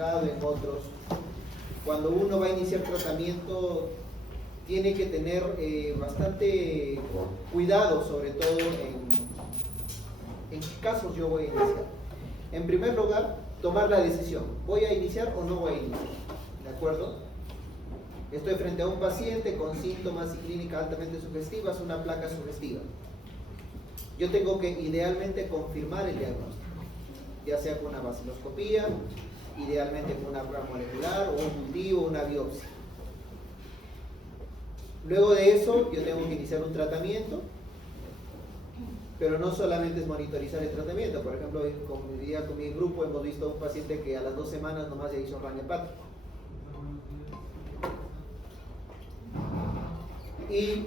explicado en otros, cuando uno va a iniciar tratamiento tiene que tener bastante cuidado, sobre todo en qué casos yo voy a iniciar. En primer lugar, tomar la decisión, ¿voy a iniciar o no voy a iniciar? ¿De acuerdo? Estoy frente a un paciente con síntomas y clínica altamente sugestivas, una placa sugestiva. Yo tengo que idealmente confirmar el diagnóstico, ya sea con una vaciloscopía, idealmente con una prueba molecular o un cultivo, una biopsia. Luego de eso, yo tengo que iniciar un tratamiento, pero no solamente es monitorizar el tratamiento. Por ejemplo, con mi grupo hemos visto a un paciente que a las 2 semanas nomás ya hizo RAN hepático. Y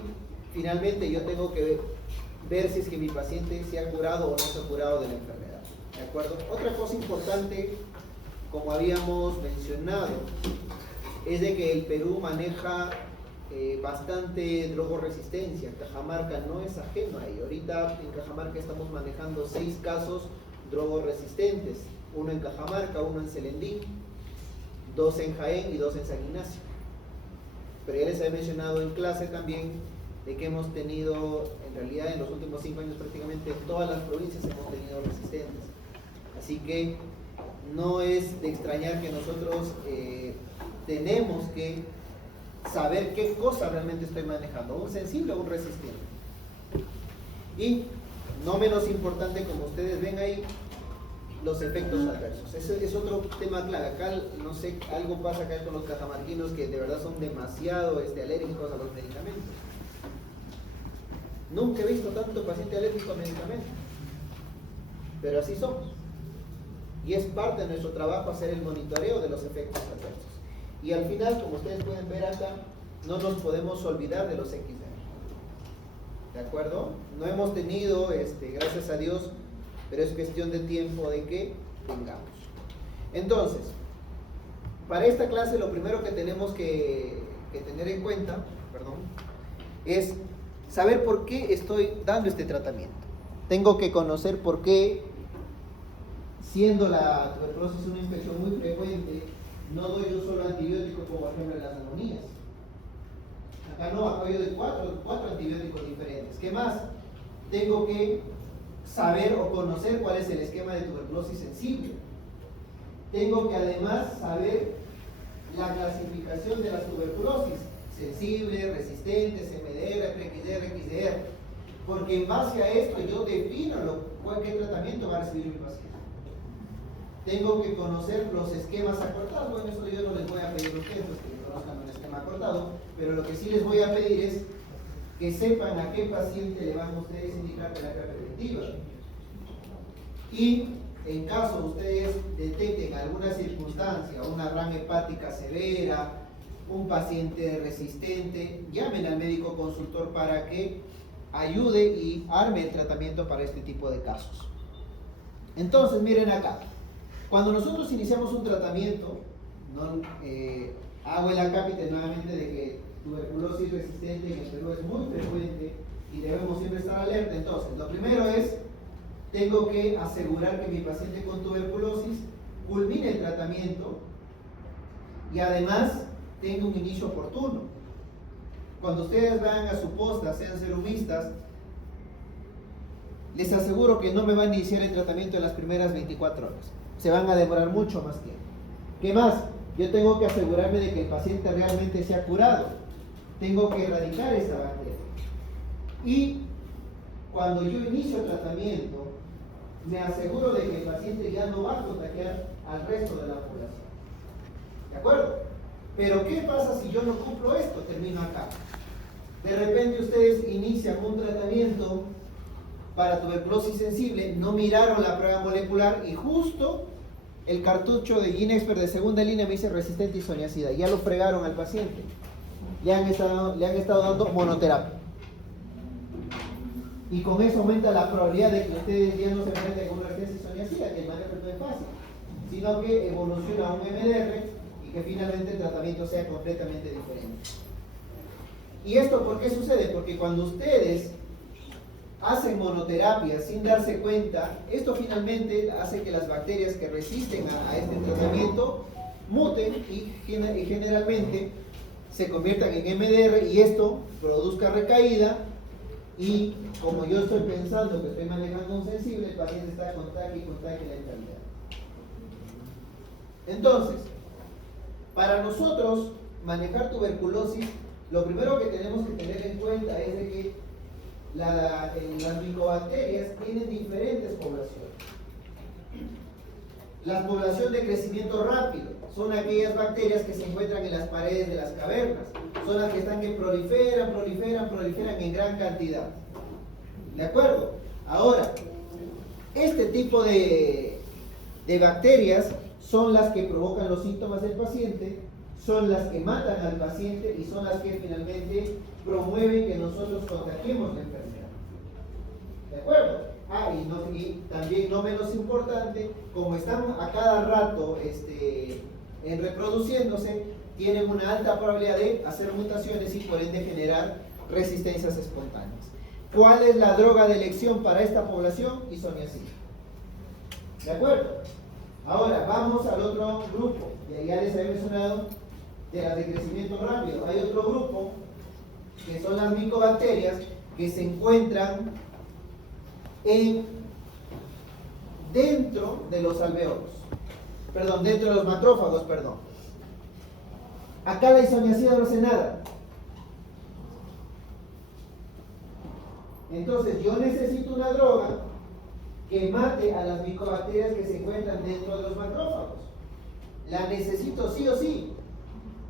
finalmente yo tengo que ver si es que mi paciente se ha curado o no se ha curado de la enfermedad. ¿De acuerdo? Otra cosa importante, como habíamos mencionado, es de que el Perú maneja bastante drogoresistencia. Cajamarca no es ajeno a ello. Ahorita en Cajamarca estamos manejando 6 casos drogoresistentes, uno en Cajamarca, uno en Celendín, 2 en Jaén y 2 en San Ignacio. Pero ya les he mencionado en clase también de que hemos tenido, en realidad en los últimos 5 años prácticamente en todas las provincias hemos tenido resistentes. Así que no es de extrañar que nosotros tenemos que saber qué cosa realmente estoy manejando, un sensible o un resistente. Y no menos importante, como ustedes ven ahí, los efectos adversos. Ese es otro tema clave. Acá, no sé, algo pasa acá con los cajamarquinos que de verdad son demasiado alérgicos a los medicamentos. Nunca he visto tanto paciente alérgico a medicamentos, pero así somos. Y es parte de nuestro trabajo hacer el monitoreo de los efectos adversos. Y al final, como ustedes pueden ver acá, no nos podemos olvidar de los XDR. ¿De acuerdo? No hemos tenido, gracias a Dios, pero es cuestión de tiempo de que tengamos. Entonces, para esta clase lo primero que tenemos que tener en cuenta, es saber por qué estoy dando este tratamiento. Tengo que conocer por qué, siendo la tuberculosis una infección muy frecuente, no doy un solo antibiótico como por ejemplo en las neumonías. Acá no, acá yo doy cuatro antibióticos diferentes. ¿Qué más? Tengo que saber o conocer cuál es el esquema de tuberculosis sensible. Tengo que además saber la clasificación de las tuberculosis, sensible, resistentes, MDR, PXDR, XDR, porque en base a esto yo defino qué tratamiento va a recibir mi paciente. Tengo que conocer los esquemas acortados. Bueno, eso yo no les voy a pedir a ustedes que conozcan un esquema acortado, pero lo que sí les voy a pedir es que sepan a qué paciente le van a ustedes indicar terapia preventiva. Y en caso ustedes detecten alguna circunstancia, una RAN hepática severa, un paciente resistente, llamen al médico consultor para que ayude y arme el tratamiento para este tipo de casos. Entonces, miren acá. Cuando nosotros iniciamos un tratamiento, hago el acápite nuevamente de que tuberculosis resistente en el Perú es muy frecuente y debemos siempre estar alerta. Entonces, lo primero es, tengo que asegurar que mi paciente con tuberculosis culmine el tratamiento y además tenga un inicio oportuno. Cuando ustedes van a su posta, sean serumistas, les aseguro que no me van a iniciar el tratamiento en las primeras 24 horas. Se van a demorar mucho más tiempo. ¿Qué más? Yo tengo que asegurarme de que el paciente realmente se ha curado. Tengo que erradicar esa bacteria. Y cuando yo inicio el tratamiento, me aseguro de que el paciente ya no va a contagiar al resto de la población. ¿De acuerdo? Pero ¿qué pasa si yo no cumplo esto? Termino acá. De repente ustedes inician un tratamiento para tuberculosis sensible, no miraron la prueba molecular y justo el cartucho de Ginexpert de segunda línea me dice resistente isoniazida. Ya lo fregaron al paciente. Le han estado dando monoterapia. Y con eso aumenta la probabilidad de que ustedes ya no se enfrenten con una resistencia isoniazida, que el manejo no es fácil, sino que evoluciona a un MDR y que finalmente el tratamiento sea completamente diferente. ¿Y esto por qué sucede? Porque cuando ustedes hacen monoterapia sin darse cuenta, esto finalmente hace que las bacterias que resisten a este tratamiento muten y generalmente se conviertan en MDR y esto produzca recaída. Y como yo estoy pensando que estoy manejando un sensible, el paciente está con taque la enfermedad. Entonces, para nosotros manejar tuberculosis, lo primero que tenemos que tener en cuenta es de que las micobacterias tienen diferentes poblaciones. La población de crecimiento rápido son aquellas bacterias que se encuentran en las paredes de las cavernas. Son las que están que proliferan en gran cantidad. ¿De acuerdo? Ahora, este tipo de bacterias son las que provocan los síntomas del paciente, son las que matan al paciente y son las que finalmente promueven que nosotros contagiemos la enfermedad. ¿De acuerdo? Y también no menos importante, como están a cada rato reproduciéndose, tienen una alta probabilidad de hacer mutaciones y por ende generar resistencias espontáneas. ¿Cuál es la droga de elección para esta población? Isoniazida. ¿De acuerdo? Ahora, vamos al otro grupo. Ya les había mencionado de las de crecimiento rápido. Hay otro grupo que son las micobacterias que se encuentran dentro de los alvéolos. Dentro de los macrófagos, Acá la isoniazida no hace nada. Entonces yo necesito una droga que mate a las micobacterias que se encuentran dentro de los macrófagos. La necesito sí o sí,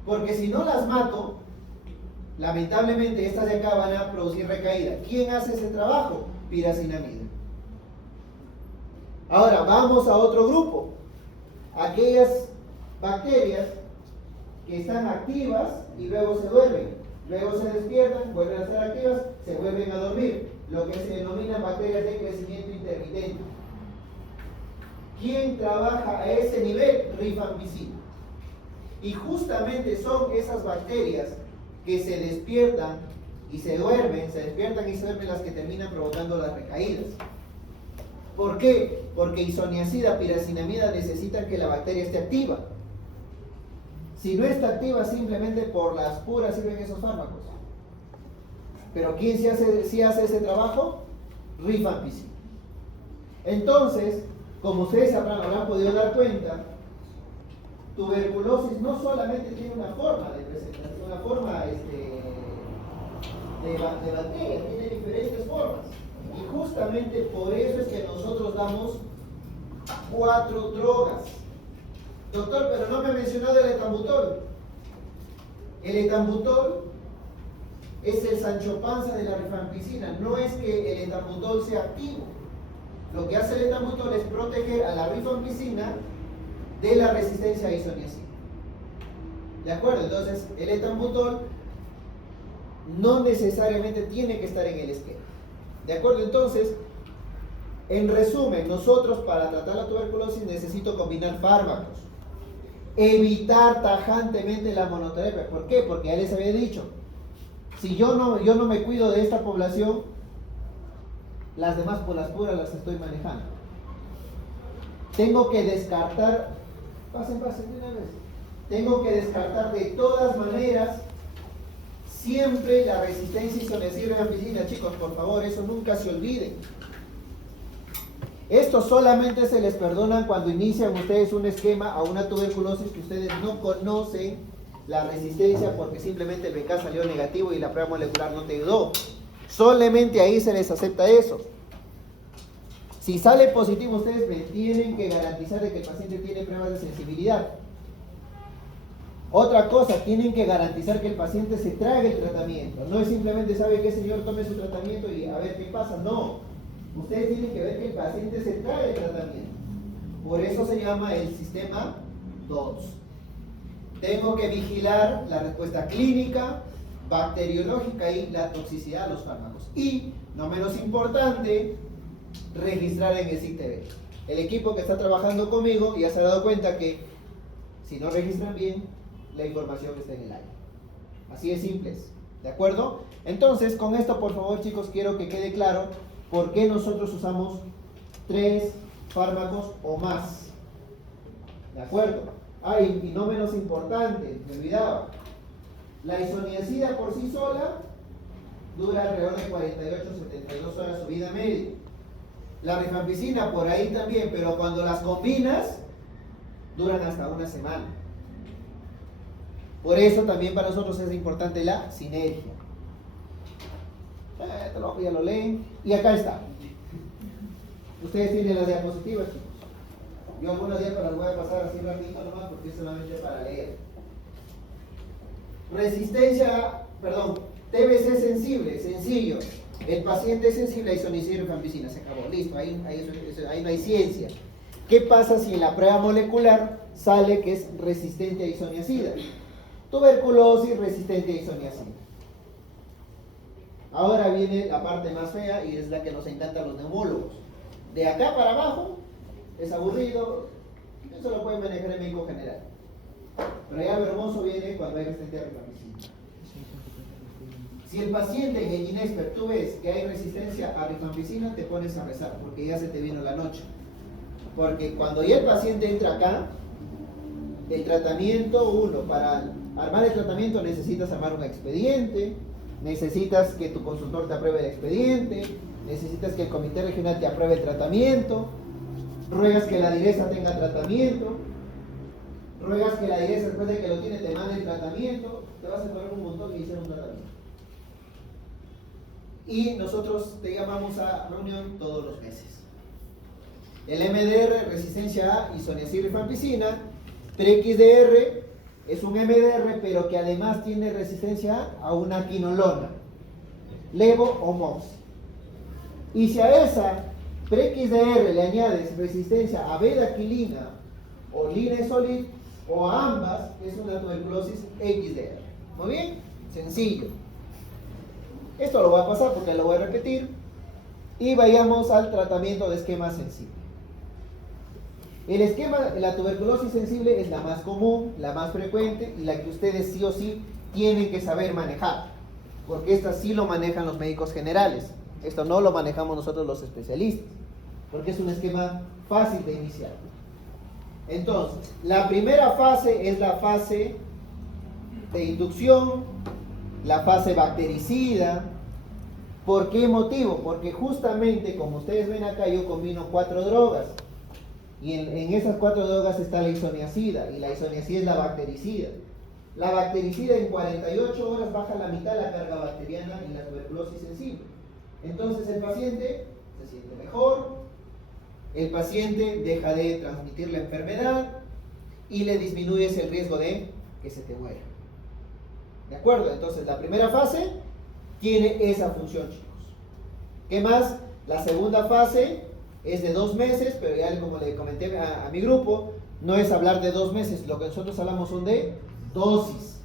porque si no las mato, lamentablemente estas de acá van a producir recaída. ¿Quién hace ese trabajo? Piracinamida. Ahora vamos a otro grupo. Aquellas bacterias que están activas y luego se duermen, luego se despiertan, vuelven a estar activas, se vuelven a dormir, lo que se denomina bacterias de crecimiento intermitente. ¿Quién trabaja a ese nivel? Rifampicina. Y justamente son esas bacterias que se despiertan y se duermen, las que terminan provocando las recaídas. ¿Por qué? Porque isoniazida, piracinamida necesitan que la bacteria esté activa. Si no está activa, simplemente por las puras sirven esos fármacos. Pero ¿quién sí hace ese trabajo? Rifampicina. Entonces, como ustedes habrán podido dar cuenta, tuberculosis no solamente tiene una forma de presentación, una forma de bacteria, tiene diferentes formas. Y justamente por eso es que nosotros damos 4 drogas. Doctor, pero no me ha mencionado el etambutol. El etambutol es el Sancho Panza de la rifampicina. No es que el etambutol sea activo. Lo que hace el etambutol es proteger a la rifampicina de la resistencia a isoniazida. ¿De acuerdo? Entonces, el etambutol no necesariamente tiene que estar en el esquema. ¿De acuerdo? Entonces, en resumen, nosotros para tratar la tuberculosis necesito combinar fármacos. Evitar tajantemente la monoterapia. ¿Por qué? Porque ya les había dicho, si yo no me cuido de esta población, las demás por las puras las estoy manejando. Tengo que descartar, pasen de una vez. Tengo que descartar de todas maneras siempre la resistencia isoniazida en piscina. Chicos, por favor, eso nunca se olviden. Esto solamente se les perdonan cuando inician ustedes un esquema a una tuberculosis que ustedes no conocen la resistencia porque simplemente el BK salió negativo y la prueba molecular no te ayudó. Solamente ahí se les acepta eso. Si sale positivo, ustedes me tienen que garantizar de que el paciente tiene pruebas de sensibilidad. Otra cosa, tienen que garantizar que el paciente se trague el tratamiento. No es simplemente, ¿sabe qué, señor? Tome su tratamiento y a ver qué pasa. No. Ustedes tienen que ver que el paciente se trague el tratamiento. Por eso se llama el sistema DOTS. Tengo que vigilar la respuesta clínica, bacteriológica y la toxicidad de los fármacos. Y, no menos importante, registrar en el CICTV. El equipo que está trabajando conmigo ya se ha dado cuenta que si no registran bien, la información está en el aire. Así de simples, ¿de acuerdo? Entonces, con esto, por favor, chicos, quiero que quede claro por qué nosotros usamos 3 fármacos o más. ¿De acuerdo? Y no menos importante, me olvidaba, la isoniazida por sí sola dura alrededor de 48-72 horas su vida media. La rifampicina por ahí también, pero cuando las combinas, duran hasta una semana. Por eso también para nosotros es importante la sinergia. Ya lo leen. Y acá está. Ustedes tienen las diapositivas, chicos. Yo algunos días las voy a pasar así rapidito nomás porque es solamente para leer. TBC sensible, sencillo. El paciente es sensible a isoniazida y rifampicina, se acabó, listo, ahí no hay ciencia. ¿Qué pasa si en la prueba molecular sale que es resistente a isoniazida? Tuberculosis resistente a isoniazida. Ahora viene la parte más fea y es la que nos encanta a los neumólogos. De acá para abajo es aburrido, eso lo puede manejar el médico general. Pero ya lo hermoso viene cuando hay resistencia a rifampicina. Si el paciente en el INEXPER tú ves que hay resistencia a rifampicina, te pones a rezar porque ya se te vino la noche. Porque cuando ya el paciente entra acá, el tratamiento, para armar el tratamiento necesitas armar un expediente, necesitas que tu consultor te apruebe el expediente, necesitas que el comité regional te apruebe el tratamiento, ruegas que la direza tenga tratamiento, ruegas que la direza después de que lo tiene te mande el tratamiento, te vas a poner un montón y hacer un tratamiento. Y nosotros te llamamos a reunión todos los meses. El MDR, resistencia a isoniazida y rifampicina. TRXDR es un MDR, pero que además tiene resistencia a una quinolona, levo o mox. Y si a esa TRXDR le añades resistencia a beta-quilina o linezolid o a ambas, es una tuberculosis XDR. ¿Muy bien? Sencillo. Esto lo voy a pasar porque lo voy a repetir. Y vayamos al tratamiento de esquema sensible. La tuberculosis sensible es la más común, la más frecuente y la que ustedes sí o sí tienen que saber manejar. Porque esta sí lo manejan los médicos generales. Esto no lo manejamos nosotros los especialistas. Porque es un esquema fácil de iniciar. Entonces, la primera fase es la fase de inducción, la fase bactericida. ¿Por qué motivo? Porque justamente, como ustedes ven acá, yo combino 4 drogas. Y en esas 4 drogas está la isoniazida, y la isoniazida es la bactericida. La bactericida en 48 horas baja la mitad la carga bacteriana en la tuberculosis sensible. Entonces el paciente se siente mejor, el paciente deja de transmitir la enfermedad y le disminuyes el riesgo de que se te muera. ¿De acuerdo? Entonces la primera fase tiene esa función, chicos. ¿Qué más? La segunda fase es de 2 meses, pero ya como le comenté a mi grupo, no es hablar de 2 meses, lo que nosotros hablamos son de dosis.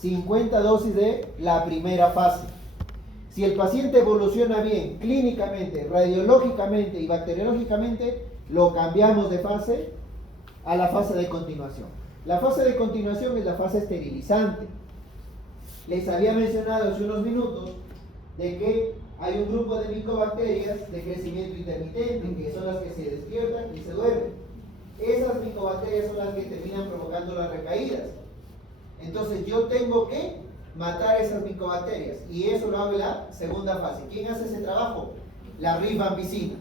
50 dosis de la primera fase. Si el paciente evoluciona bien clínicamente, radiológicamente y bacteriológicamente, lo cambiamos de fase a la fase de continuación. La fase de continuación es la fase esterilizante. Les había mencionado hace unos minutos de que hay un grupo de micobacterias de crecimiento intermitente, que son las que se despiertan y se duermen. Esas micobacterias son las que terminan provocando las recaídas. Entonces yo tengo que matar esas micobacterias, y eso lo hago en la segunda fase. ¿Quién hace ese trabajo? La rifampicina.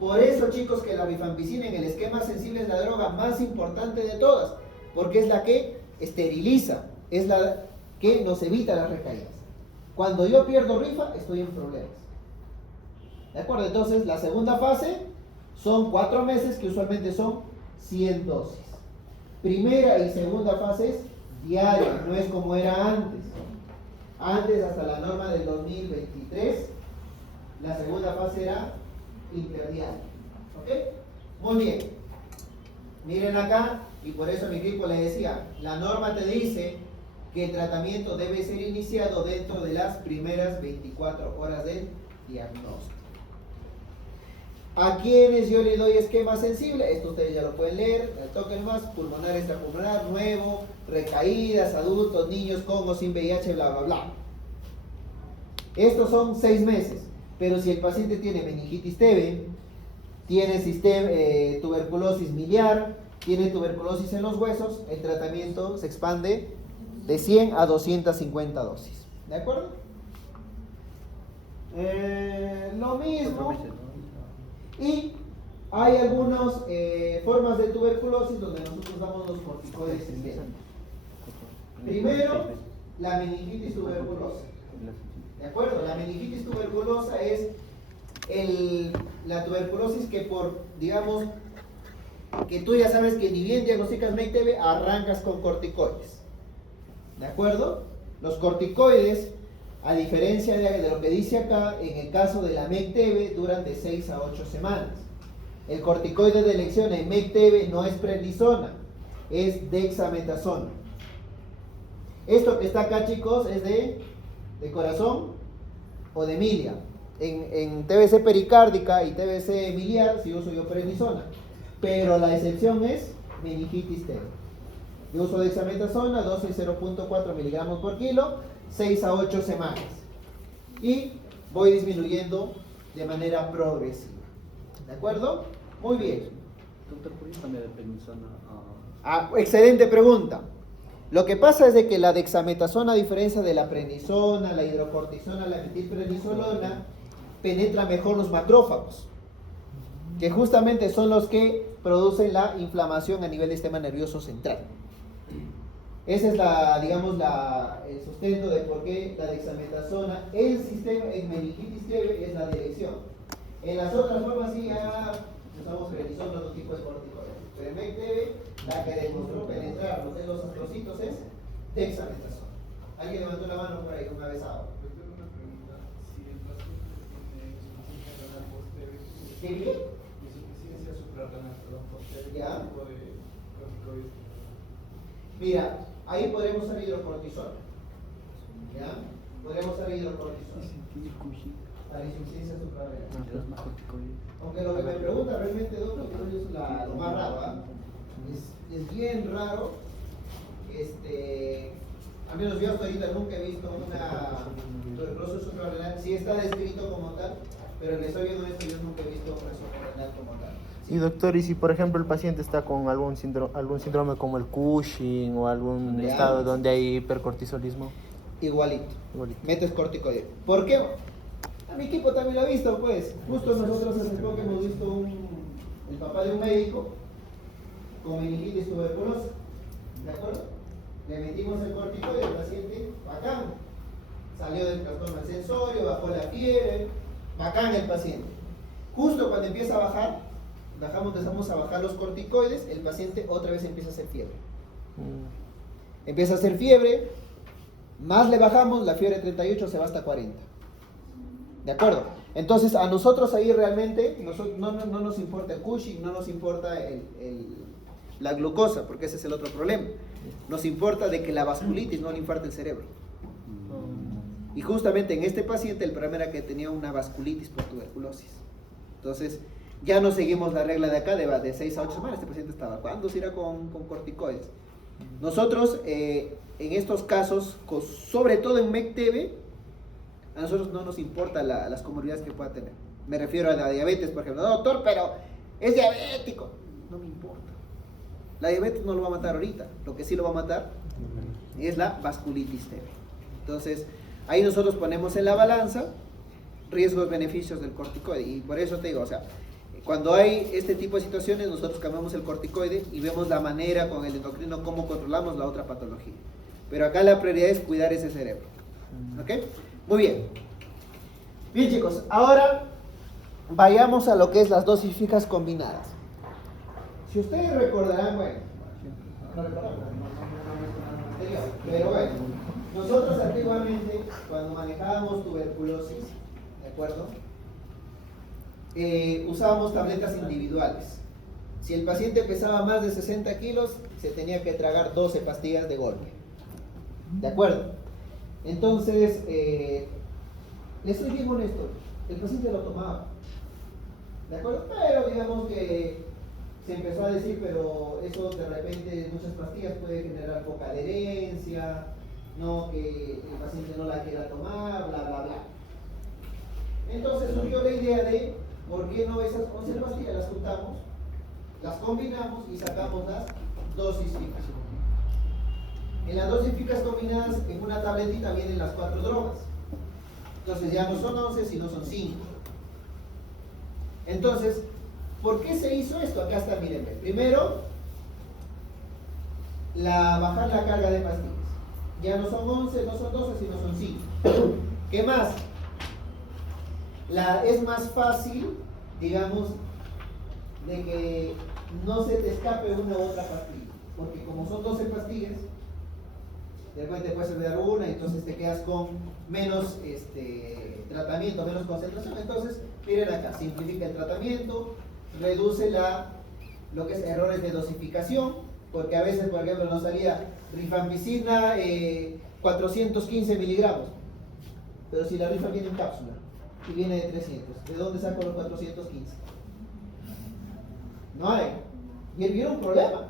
Por eso, chicos, que la rifampicina en el esquema sensible es la droga más importante de todas, porque es la que esteriliza, es la que nos evita las recaídas. Cuando yo pierdo rifa, estoy en problemas. ¿De acuerdo? Entonces, la segunda fase son 4 meses, que usualmente son 100 dosis. Primera y segunda fase es diaria, no es como era antes. Antes, hasta la norma del 2023, la segunda fase era interdiaria. ¿Ok? Muy bien. Miren acá, y por eso mi equipo les decía, la norma te dice que el tratamiento debe ser iniciado dentro de las primeras 24 horas del diagnóstico. ¿A quienes yo le doy esquema sensible? Esto ustedes ya lo pueden leer, el toque más, pulmonar, extrapulmonar, nuevo, recaídas, adultos, niños, con o sin VIH, bla, bla, bla. Estos son 6 meses, pero si el paciente tiene meningitis TB, tiene tuberculosis miliar, tiene tuberculosis en los huesos, el tratamiento se expande de 100 a 250 dosis. ¿De acuerdo? Lo mismo. Y hay algunas formas de tuberculosis donde nosotros damos los corticoides sistémicos. Primero, la meningitis tuberculosa. ¿De acuerdo? La meningitis tuberculosa es la tuberculosis que digamos, que tú ya sabes que ni bien diagnosticas MECTV, arrancas con corticoides. ¿De acuerdo? Los corticoides, a diferencia de lo que dice acá, en el caso de la MECTV, duran de 6 a 8 semanas. El corticoide de elección en MECTV no es prednisona, es dexametasona. Esto que está acá, chicos, es de corazón o de milia. En TBC pericárdica y TBC miliar, si uso yo prednisona. Pero la excepción es meningitis TB. Yo uso dexametasona, dosis 0.4 miligramos por kilo, 6 a 8 semanas. Y voy disminuyendo de manera progresiva. ¿De acuerdo? Muy bien. Doctor, ¿por qué cambia de prednisona excelente pregunta. Lo que pasa es de que la dexametasona, a diferencia de la prednisona, la hidrocortisona, la metilprednisolona, penetra mejor los macrófagos, que justamente son los que producen la inflamación a nivel del sistema nervioso central. Ese es el sustento de por qué la dexametasona en meningitis TB es la dirección. En las otras formas sí ya usamos prednisona, otro tipo de corticoides. Pero en MECTV, la que demostró penetrar los astrocitos es dexametasona. ¿Alguien levantó la mano por ahí una vez ahora? ¿Qué bien? Insuficiencia suprarrenal, posterior, ¿Ya? tipo de corticoides. Mira, ahí podremos usar hidrocortisona. ¿Ya? Podremos usar hidrocortisona para insuficiencia suprarrenal. Aunque lo que me pregunta realmente, doctor, es lo más raro, ¿ah? Es bien raro. Al menos yo hasta ahorita nunca he visto una tuberculosis suprarrenal. Sí está descrito como tal, pero en el estudio de esto yo nunca he visto una suprarrenal como tal. Y doctor, y si por ejemplo el paciente está con algún síndrome como el Cushing o algún estado donde hay hipercortisolismo, Igualito. Metes corticoide. ¿Por qué? A mi equipo también lo ha visto, pues. Justo nosotros hace poco hemos visto el papá de un médico con meningitis tuberculosa. ¿De acuerdo? Le metimos el corticoide al paciente, bacán. Salió del trastorno del sensorio, bajó la fiebre, bacán el paciente. Justo cuando empieza a bajar, empezamos a bajar los corticoides, el paciente otra vez empieza a hacer fiebre. Empieza a hacer fiebre, más le bajamos, la fiebre 38 se va hasta 40. ¿De acuerdo? Entonces a nosotros ahí realmente no nos importa el Cushing, no nos importa la glucosa, porque ese es el otro problema. Nos importa de que la vasculitis no le infarte el cerebro. Y justamente en este paciente el problema era que tenía una vasculitis por tuberculosis. Entonces ya no seguimos la regla de acá de 6 a 8 semanas. Este paciente está evacuando, se irá con corticoides. Nosotros en estos casos, sobre todo en MECTV, a nosotros no nos importa las comorbilidades que pueda tener. Me refiero a la diabetes, por ejemplo. No, doctor, pero es diabético. No me importa. La diabetes no lo va a matar ahorita. Lo que sí lo va a matar es la vasculitis TB. Entonces, ahí nosotros ponemos en la balanza riesgos-beneficios del corticoide. Y por eso te digo, o sea, cuando hay este tipo de situaciones, nosotros cambiamos el corticoide y vemos la manera con el endocrino cómo controlamos la otra patología. Pero acá la prioridad es cuidar ese cerebro. ¿Ok? Muy bien. Bien, chicos, ahora vayamos a lo que es las dosis fijas combinadas. Si ustedes recordarán, bueno, no recordarán, pero bueno, nosotros antiguamente, cuando manejábamos tuberculosis, ¿de acuerdo? Usábamos tabletas individuales. Si el paciente pesaba más de 60 kilos, se tenía que tragar 12 pastillas de golpe. ¿De acuerdo? Entonces, les soy bien honesto, el paciente lo tomaba. ¿De acuerdo? Pero digamos que se empezó a decir, pero eso de repente, muchas pastillas puede generar poca adherencia, no, que el paciente no la quiera tomar, bla, bla, bla. Entonces surgió la idea de, ¿por qué no esas 11 pastillas las juntamos las combinamos y sacamos las dosis fijas. En las dosis fijas combinadas, en una tabletita vienen las 4 drogas. Entonces ya no son 11, sino son 5. Entonces, ¿por qué se hizo esto? Acá está, miren. Primero, bajar la carga de pastillas. Ya no son 11, no son 12, sino son 5. ¿Qué más? Es más fácil, digamos, de que no se te escape una u otra pastilla. Porque como son 12 pastillas, de repente puedes olvidar una y entonces te quedas con menos tratamiento, menos concentración. Entonces, miren acá, simplifica el tratamiento, reduce lo que es errores de dosificación, porque a veces, por ejemplo, nos salía rifampicina 415 miligramos, pero si la rifa viene en cápsula y viene de 300, ¿de dónde saco los 415? No hay. Y era un problema.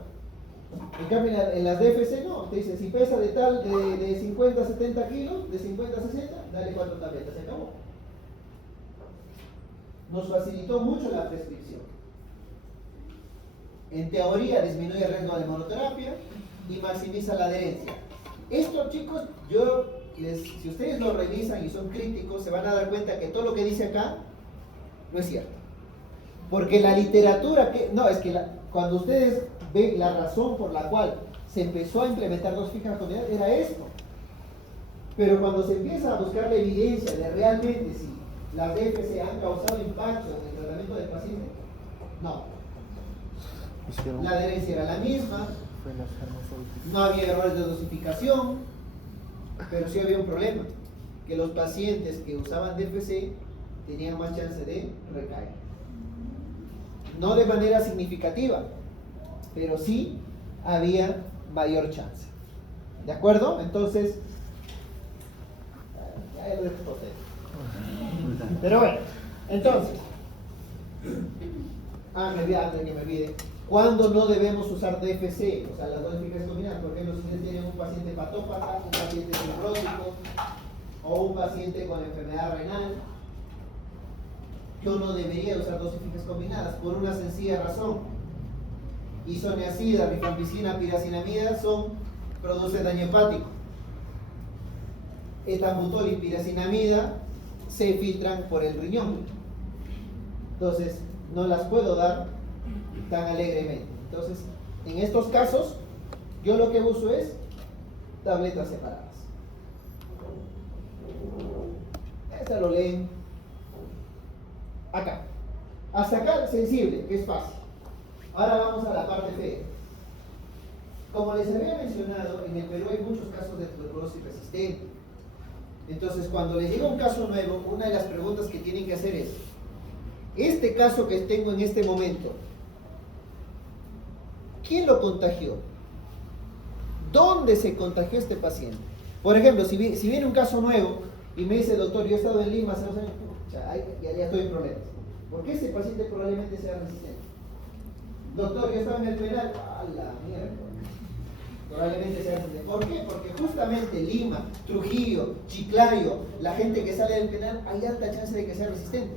En cambio, en las DFC no, te dice, si pesa de 50 a 70 kilos, de 50 a 60, dale 4 tabletas, se acabó. Nos facilitó mucho la prescripción. En teoría disminuye el riesgo de monoterapia y maximiza la adherencia. Esto, chicos, si ustedes lo revisan y son críticos, se van a dar cuenta que todo lo que dice acá no es cierto. Porque la literatura, cuando ustedes ven la razón por la cual se empezó a implementar dosis fijas combinadas, era esto. Pero cuando se empieza a buscar la evidencia de realmente si las DFC han causado impacto en el tratamiento del paciente, no. La adherencia era la misma, no había errores de dosificación, pero sí había un problema, que los pacientes que usaban DFC tenían más chance de recaer. No de manera significativa, pero sí había mayor chance. ¿De acuerdo? Entonces, ya lo exploté. Pero bueno, entonces, antes que me olvide, ¿cuándo no debemos usar DFC? O sea, las dosis fijas combinadas. Por ejemplo, si ustedes tienen un paciente patópata, un paciente fibrótico o un paciente con enfermedad renal, yo no debería usar dosis fijas combinadas por una sencilla razón. Isoniazida, rifampicina, piracinamida producen daño hepático. Etambutol y piracinamida se filtran por el riñón. Entonces, no las puedo dar tan alegremente. Entonces, en estos casos, yo lo que uso es tabletas separadas. Esta lo leen acá. Hasta acá, sensible, que es fácil. Ahora vamos a la parte fea. Como les había mencionado, en el Perú hay muchos casos de tuberculosis resistente. Entonces, cuando les llega un caso nuevo, una de las preguntas que tienen que hacer es: este caso que tengo en este momento, ¿quién lo contagió? ¿Dónde se contagió este paciente? Por ejemplo, si viene un caso nuevo y me dice, doctor, yo he estado en Lima hace 2 años, ya estoy en problemas. Porque este paciente probablemente sea resistente. Doctor, yo estaba en el penal, a la mierda. Probablemente sea resistente. ¿Por qué? Porque justamente Lima, Trujillo, Chiclayo, la gente que sale del penal, hay alta chance de que sea resistente.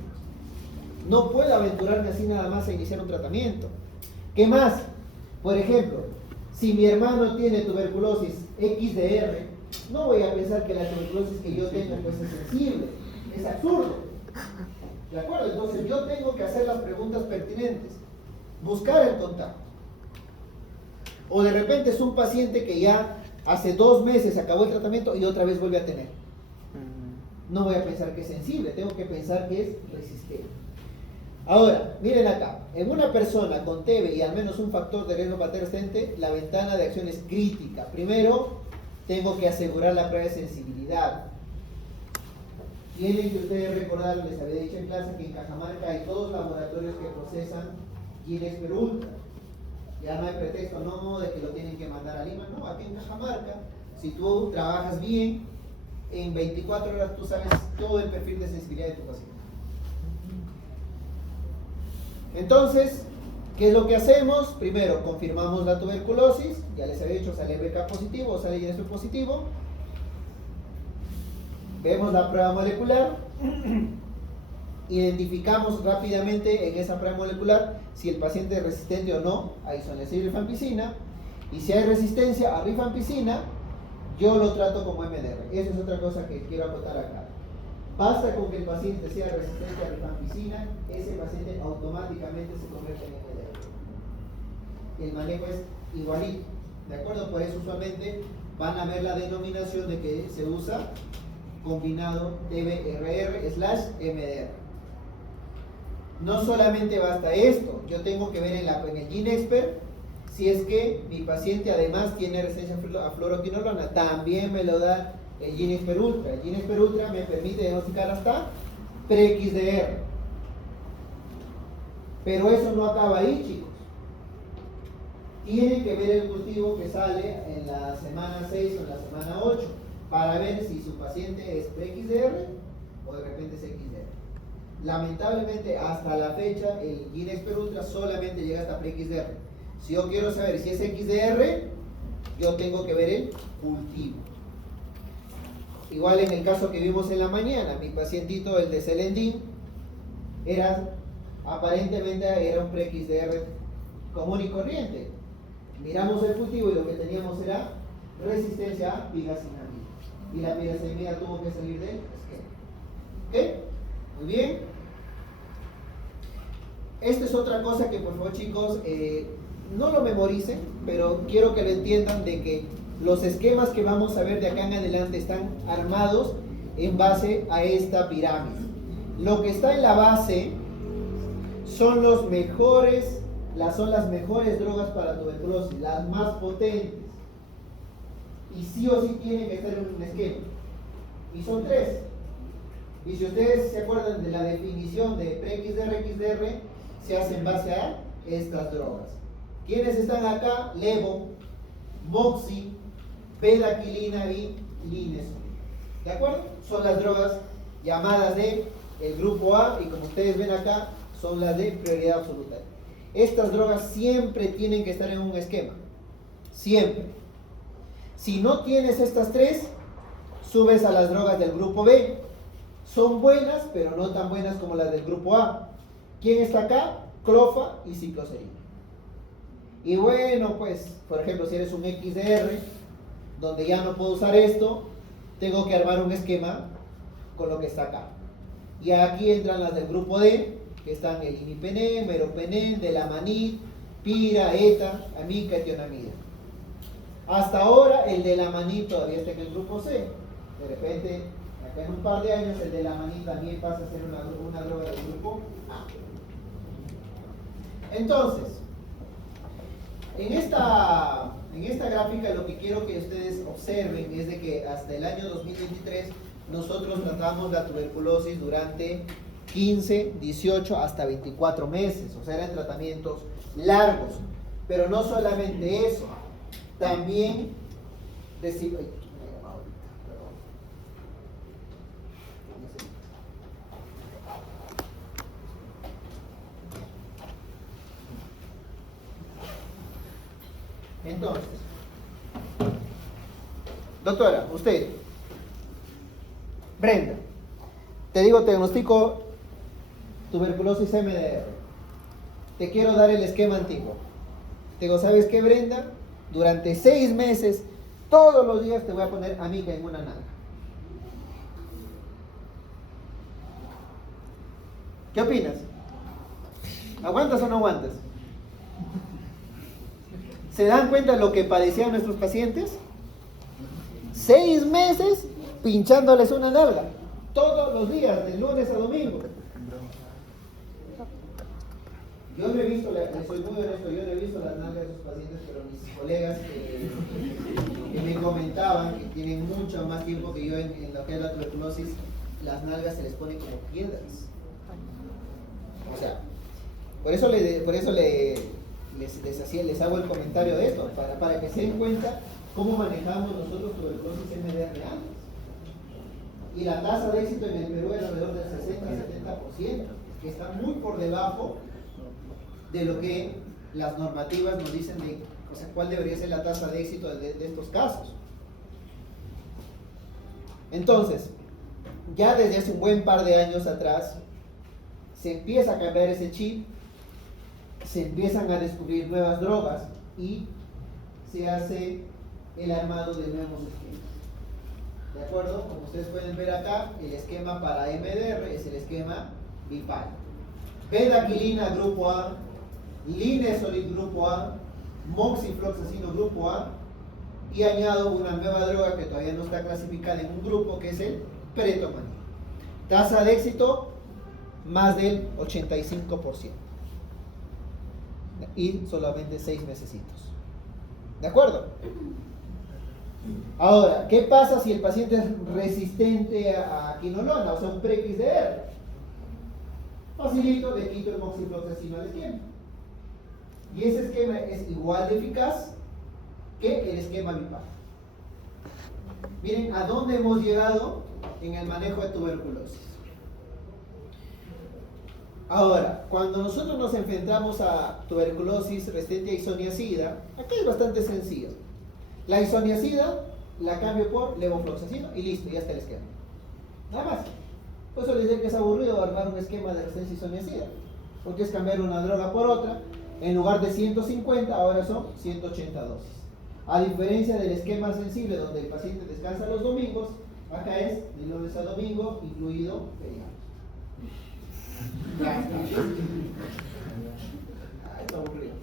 No puedo aventurarme así nada más a iniciar un tratamiento. ¿Qué más? Por ejemplo, si mi hermano tiene tuberculosis XDR, no voy a pensar que la tuberculosis que yo tengo pues es sensible. Es absurdo. ¿De acuerdo? Entonces yo tengo que hacer las preguntas pertinentes. Buscar el contacto. O de repente es un paciente que ya hace 2 meses acabó el tratamiento y otra vez vuelve a tener. No voy a pensar que es sensible, tengo que pensar que es resistente. Ahora, miren acá, en una persona con TB y al menos un factor de riesgo persistente, la ventana de acción es crítica. Primero, tengo que asegurar la prueba de sensibilidad. Tienen que ustedes recordar, les había dicho en clase que en Cajamarca hay 2 laboratorios que procesan Ginexper Ultra. Ya no hay pretexto, no, de que lo tienen que mandar a Lima. No, aquí en Cajamarca, si tú trabajas bien, en 24 horas tú sabes todo el perfil de sensibilidad de tu paciente. Entonces, ¿qué es lo que hacemos? Primero, confirmamos la tuberculosis. Ya les había dicho, sale BK positivo o sale Ginexper positivo. Vemos la prueba molecular. identificamos rápidamente en esa prueba molecular si el paciente es resistente o no a isoniazida y rifampicina, y si hay resistencia a rifampicina, yo lo trato como MDR. Esa es otra cosa que quiero acotar acá. Basta con que el paciente sea resistente a rifampicina, ese paciente automáticamente se convierte en MDR. El manejo es igualito, ¿de acuerdo? Por eso usualmente van a ver la denominación de que se usa combinado TBRR/MDR. No solamente basta esto, yo tengo que ver en el GeneXpert si es que mi paciente además tiene resistencia a fluoroquinolona. También me lo da el GeneXpert Ultra. El GeneXpert Ultra me permite diagnosticar hasta pre-XDR. Pero eso no acaba ahí, chicos. Tienen que ver el cultivo que sale en la semana 6 o en la semana 8 para ver si su paciente es pre-XDR o de repente es XDR. Lamentablemente hasta la fecha el GeneXpert Ultra solamente llega hasta pre-XDR. Si yo quiero saber si es XDR, yo tengo que ver el cultivo. Igual en el caso que vimos en la mañana, mi pacientito, el de Celendín, aparentemente era un pre-XDR común y corriente. Miramos el cultivo y lo que teníamos era resistencia a pigacinamida. Y la pigacinamida tuvo que salir del esquema. ¿Ok? Muy bien. Esta es otra cosa que por favor, chicos, no lo memoricen, pero quiero que lo entiendan de que los esquemas que vamos a ver de acá en adelante están armados en base a esta pirámide. Lo que está en la base son las mejores drogas para tuberculosis, las más potentes. Y sí o sí tienen que estar en un esquema. Y son 3. Y si ustedes se acuerdan de la definición de pre-XDR, XDR, se hace en base a estas drogas. ¿Quiénes están acá? Levo, Moxi, Pedaquilina y Linesol. ¿De acuerdo? Son las drogas llamadas de el grupo A y como ustedes ven acá, son las de prioridad absoluta. Estas drogas siempre tienen que estar en un esquema. Siempre. Si no tienes estas 3, subes a las drogas del grupo B. Son buenas, pero no tan buenas como las del grupo A. ¿Quién está acá? Clofa y cicloserina. Y bueno, pues, por ejemplo, si eres un XDR, donde ya no puedo usar esto, tengo que armar un esquema con lo que está acá. Y aquí entran las del grupo D, que están el imipenem, meropenem, delamanid, pira, eta, amica, etionamida. Hasta ahora el delamanid todavía está en el grupo C. De repente, acá en un par de años, el delamanid también pasa a ser una droga del grupo A. Entonces, en esta gráfica lo que quiero que ustedes observen es de que hasta el año 2023 nosotros tratamos la tuberculosis durante 15, 18 hasta 24 meses, o sea, eran tratamientos largos. Pero no solamente eso, también entonces, doctora, usted, Brenda, te diagnostico tuberculosis MDR. Te quiero dar el esquema antiguo. Te digo, ¿sabes qué, Brenda? Durante 6 meses, todos los días te voy a poner amica en una nalga. ¿Qué opinas? ¿Aguantas o no aguantas? ¿Se dan cuenta de lo que padecían nuestros pacientes? 6 meses pinchándoles una nalga. Todos los días, de lunes a domingo. Yo no he visto, soy muy honesto, yo no he visto las nalgas de sus pacientes, pero mis colegas que me comentaban que tienen mucho más tiempo que yo en lo que es la tuberculosis, las nalgas se les ponen como piedras. O sea, por eso les hago el comentario de esto, para que se den cuenta cómo manejamos nosotros tuberculosis MDR antes. Y la tasa de éxito en el Perú era alrededor del 60-70%, que está muy por debajo de lo que las normativas nos dicen de, o sea, cuál debería ser la tasa de éxito de estos casos. Entonces, ya desde hace un buen par de años atrás, se empieza a cambiar ese chip, se empiezan a descubrir nuevas drogas y se hace el armado de nuevos esquemas. ¿De acuerdo? Como ustedes pueden ver acá, el esquema para MDR es el esquema BiPAL. Bedaquilina grupo A, Linezolid grupo A, moxifloxacino grupo A, y añado una nueva droga que todavía no está clasificada en un grupo, que es el pretomanial. Tasa de éxito más del 85% y solamente 6 mesecitos. ¿De acuerdo? Ahora, ¿qué pasa si el paciente es resistente a quinolona, o sea, un pre-XDR? Facilito, le quito el moxifloxacino al esquema. Y ese esquema es igual de eficaz que el esquema BiPAL. Miren a dónde hemos llegado en el manejo de tuberculosis. Ahora, cuando nosotros nos enfrentamos a tuberculosis resistente a isoniazida, aquí es bastante sencillo. La isoniazida la cambio por levofloxacino y listo, ya está el esquema. Nada más. Por eso les digo que es aburrido armar un esquema de resistencia a isoniazida, porque es cambiar una droga por otra. En lugar de 150, ahora son 180 dosis. A diferencia del esquema sensible, donde el paciente descansa los domingos, acá es de lunes a domingo, incluido feriados. Ya está. Está aburrido.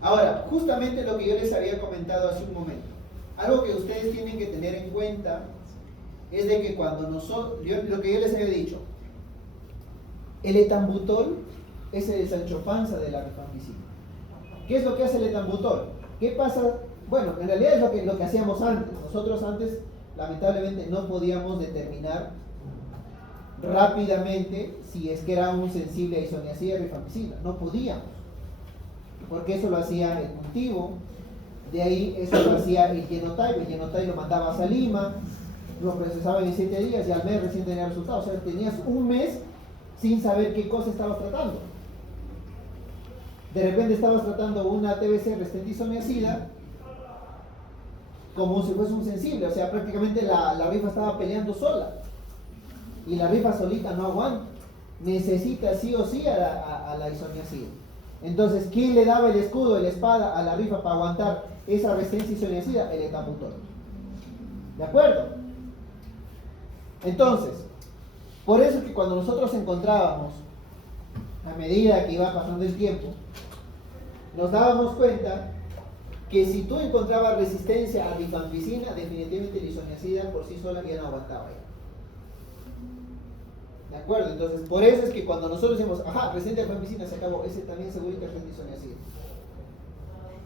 Ahora, justamente lo que yo les había comentado hace un momento, algo que ustedes tienen que tener en cuenta es de que cuando nosotros, lo que yo les había dicho, el etambutol es el Sancho Panza de la rifampicina. ¿Qué es lo que hace el etambutol? ¿Qué pasa? Bueno, en realidad es lo que hacíamos antes. Nosotros antes, lamentablemente, no podíamos determinar rápidamente si es que era un sensible a isoniazida y rifampicina. No podíamos, porque eso lo hacía el cultivo, de ahí eso lo hacía el genotype lo mandaba a Lima, lo procesaban en 7 días y al mes recién tenía resultados. O sea, tenías un mes sin saber qué cosa estabas tratando. De repente estabas tratando una TBC resistente a isoniazida como si fuese un sensible, o sea, prácticamente la rifa estaba peleando sola. Y la rifa solita no aguanta. Necesita sí o sí a la isoniazida. Entonces, ¿quién le daba el escudo, la espada a la rifa para aguantar esa resistencia isoniazida? El etambutol. ¿De acuerdo? Entonces, por eso es que cuando nosotros encontrábamos, a medida que iba pasando el tiempo, nos dábamos cuenta que si tú encontrabas resistencia a rifampicina, definitivamente la isoniazida por sí sola ya no aguantaba ya. ¿De acuerdo? Entonces, por eso es que cuando nosotros decimos, ajá, resistente a rifampicina se acabó, ese también seguro que es resistente a isoniazida.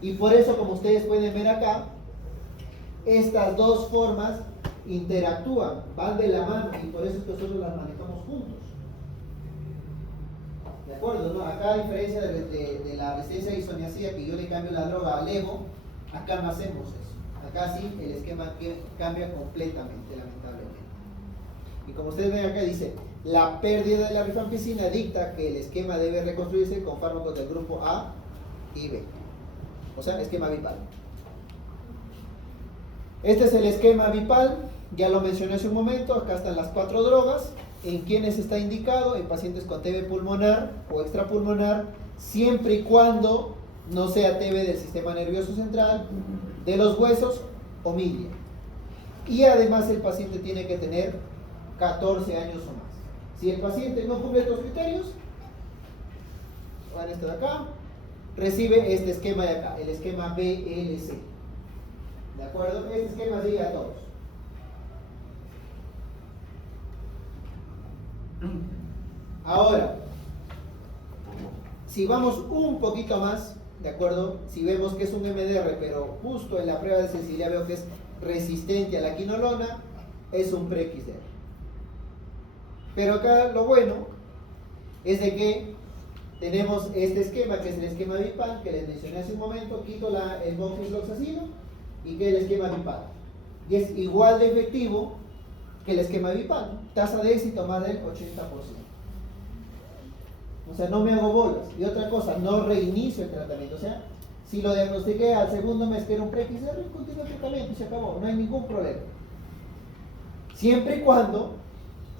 Y por eso, como ustedes pueden ver acá, estas dos formas interactúan, van de la mano, y por eso es que nosotros las manejamos juntos. ¿De acuerdo? ¿No? Acá, a diferencia de la resistencia a isoniazida, que yo le cambio la droga a levo, acá no hacemos eso. Acá sí, el esquema cambia completamente, lamentablemente. Y como ustedes ven acá, dice, la pérdida de la rifampicina dicta que el esquema debe reconstruirse con fármacos del grupo A y B. O sea, esquema BiPAL. Este es el esquema BiPAL, ya lo mencioné hace un momento, acá están las 4 drogas, en quienes está indicado, en pacientes con TB pulmonar o extrapulmonar, siempre y cuando no sea TB del sistema nervioso central, de los huesos o milia. Y además el paciente tiene que tener 14 años o más. Si el paciente no cumple estos criterios, van esto de acá, recibe este esquema de acá, el esquema BLC. ¿De acuerdo? Este esquema sigue a todos. Ahora, si vamos un poquito más, ¿de acuerdo? Si vemos que es un MDR, pero justo en la prueba de sensibilidad veo que es resistente a la quinolona, es un pre-XDR. Pero acá lo bueno es de que tenemos este esquema, que es el esquema BiPAL, que les mencioné hace un momento, quito el moxifloxacino y que es el esquema BiPAL. Y es igual de efectivo que el esquema BiPAL, tasa de éxito más del 80%. O sea, no me hago bolas. Y otra cosa, no reinicio el tratamiento. O sea, si lo diagnostiqué al segundo mes que era un pre-XDR, continúo el tratamiento y se acabó. No hay ningún problema. Siempre y cuando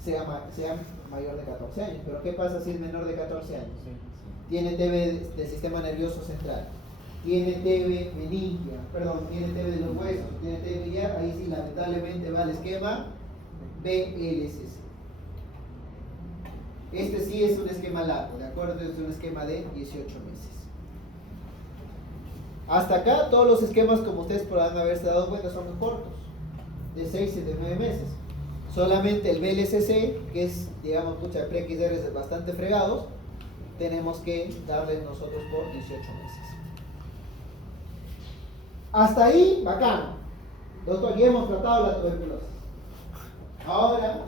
sea mayor de 14 años. Pero ¿qué pasa si es menor de 14 años? Tiene TB del sistema nervioso central, tiene TB meningia, tiene TB de los huesos, tiene TB biliar, ahí sí lamentablemente va el esquema BLCC. Este sí es un esquema largo, ¿de acuerdo? Es un esquema de 18 meses. Hasta acá todos los esquemas, como ustedes podrán haberse dado cuenta, son muy cortos, de 6 y de 9 meses. Solamente el BLCC, que es, digamos, pre-XR bastante fregados, tenemos que darles nosotros por 18 meses. Hasta ahí, bacán. Doctor, ya hemos tratado la tuberculosis. Ahora,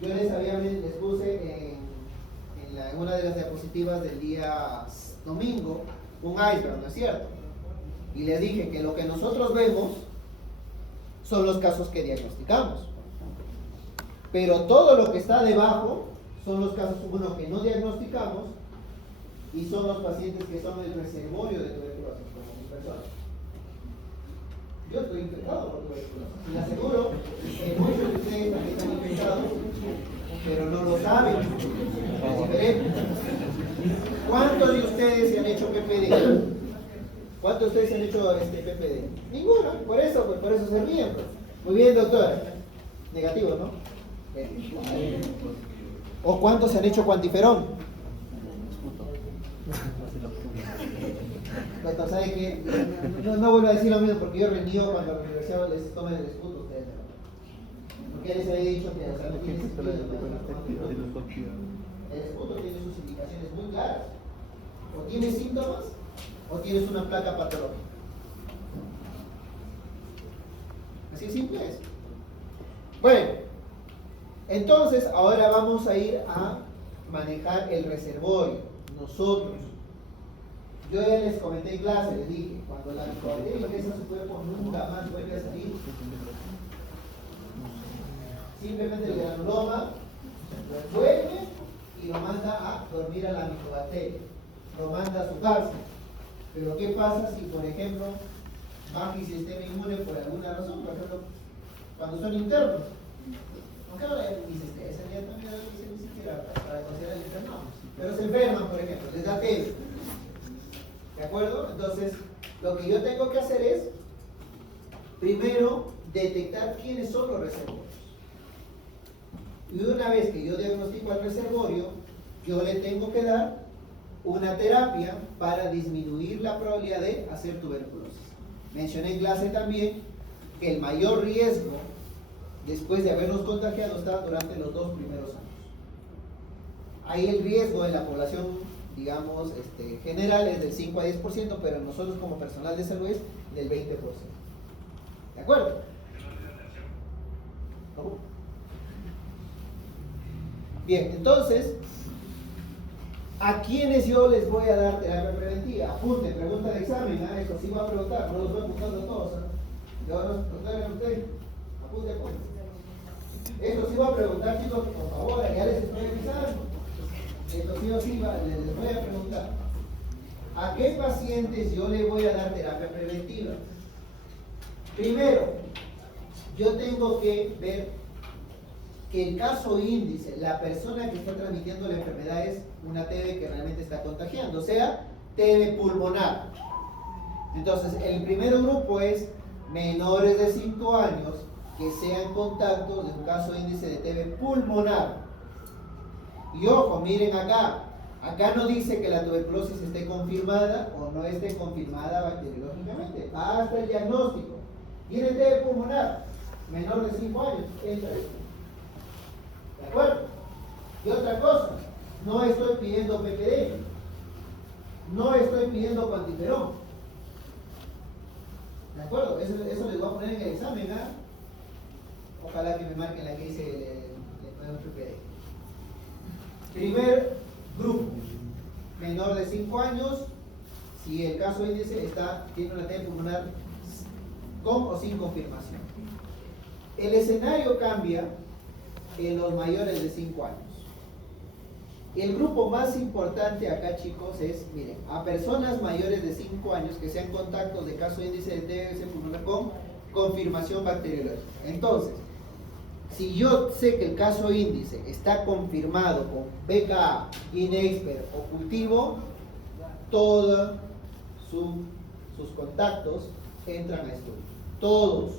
yo les puse en una de las diapositivas del día domingo un iceberg, ¿no es cierto? Y les dije que lo que nosotros vemos son los casos que diagnosticamos. Pero todo lo que está debajo son los casos, uno, que no diagnosticamos, y son los pacientes que son el reservorio de tuberculosis, como mi persona. Yo estoy infectado por tuberculosis. Y le aseguro que muchos de ustedes también están infectados, pero no lo saben. Es diferente. ¿Cuántos de ustedes se han hecho PPD? ¿Cuántos de ustedes se han hecho PPD? Ninguno, por eso se ríen. Muy bien, doctora. Negativo, ¿no? ¿O cuántos se han hecho cuantiferón? Doctor, ¿sabe qué? No vuelvo a decir lo mismo porque yo reniego cuando la universidad les toma el escudo a ustedes. Porque les había dicho que no tiene sentido. El escudo tiene sus indicaciones muy claras. O tienes síntomas o tienes una placa patológica. Así de simple es. Bueno, entonces ahora vamos a ir a manejar el reservorio. Nosotros. Yo ya les comenté en clase, les dije, cuando la bacteria ingresa a su cuerpo nunca más vuelve a salir. Simplemente el granuloma lo envuelve y lo manda a dormir a la micobacteria. Lo manda a su casa. Pero ¿qué pasa si, por ejemplo, baja el sistema inmune por alguna razón? Por ejemplo, cuando son internos. Aunque ahora dices que ese día también ni siquiera para considerar el interno. Pero se enferman, por ejemplo, les da TB. ¿De acuerdo? Entonces, lo que yo tengo que hacer es, primero, detectar quiénes son los reservorios. Y una vez que yo diagnostico al reservorio, yo le tengo que dar una terapia para disminuir la probabilidad de hacer tuberculosis. Mencioné en clase también que el mayor riesgo después de habernos contagiado está durante los 2 primeros años. Ahí el riesgo en la población, digamos, general es del 5 a 10%, pero nosotros como personal de salud es del 20%. ¿De acuerdo? ¿Cómo? Bien, entonces, ¿a quiénes yo les voy a dar terapia preventiva? Apunten, pregunta de examen, esto sí va a preguntar, no los voy apuntando todos. Yo no traigan ustedes, apunten. Esto sí va a preguntar, chicos, por favor, ya les estoy avisando. Esto sí o sí les voy a preguntar. ¿A qué pacientes yo le voy a dar terapia preventiva? Primero, yo tengo que ver que el caso índice, la persona que está transmitiendo la enfermedad es una TB que realmente está contagiando, o sea, TB pulmonar. Entonces, el primer grupo es menores de 5 años que sean contactos de un caso índice de TB pulmonar. Y ojo, miren acá no dice que la tuberculosis esté confirmada o no esté confirmada bacteriológicamente, hasta el diagnóstico. Tiene TB pulmonar, menor de 5 años, entra esto. ¿De acuerdo? Y otra cosa, no estoy pidiendo PPD, no estoy pidiendo cuantiferón. ¿De acuerdo? Eso les voy a poner en el examen, ¿ah? Ojalá que me marquen la que dice le ponemos PPD. Primer grupo, menor de 5 años, si el caso índice tiene una TB pulmonar con o sin confirmación. El escenario cambia en los mayores de 5 años. El grupo más importante acá, chicos, es, miren, a personas mayores de 5 años que sean contactos de caso índice de TB pulmonar con confirmación bacteriológica. Entonces, Si yo sé que el caso índice está confirmado con BKA, GeneXpert o cultivo, todos sus contactos entran a estudio. Todos,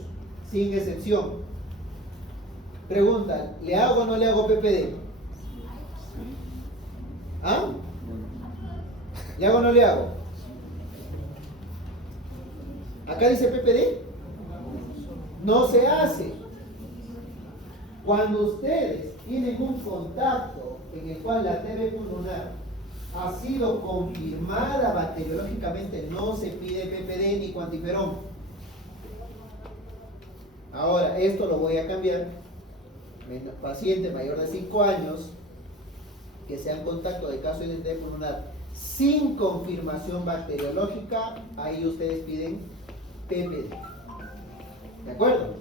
sin excepción. Pregunta, ¿le hago o no le hago PPD? ¿Ah? ¿Le hago o no le hago? Acá dice PPD. No se hace. Cuando ustedes tienen un contacto en el cual la TB pulmonar ha sido confirmada bacteriológicamente, no se pide PPD ni cuantiferón. Ahora, esto lo voy a cambiar. Paciente mayor de 5 años que sea en contacto de caso de TB pulmonar sin confirmación bacteriológica, ahí ustedes piden PPD. ¿De acuerdo?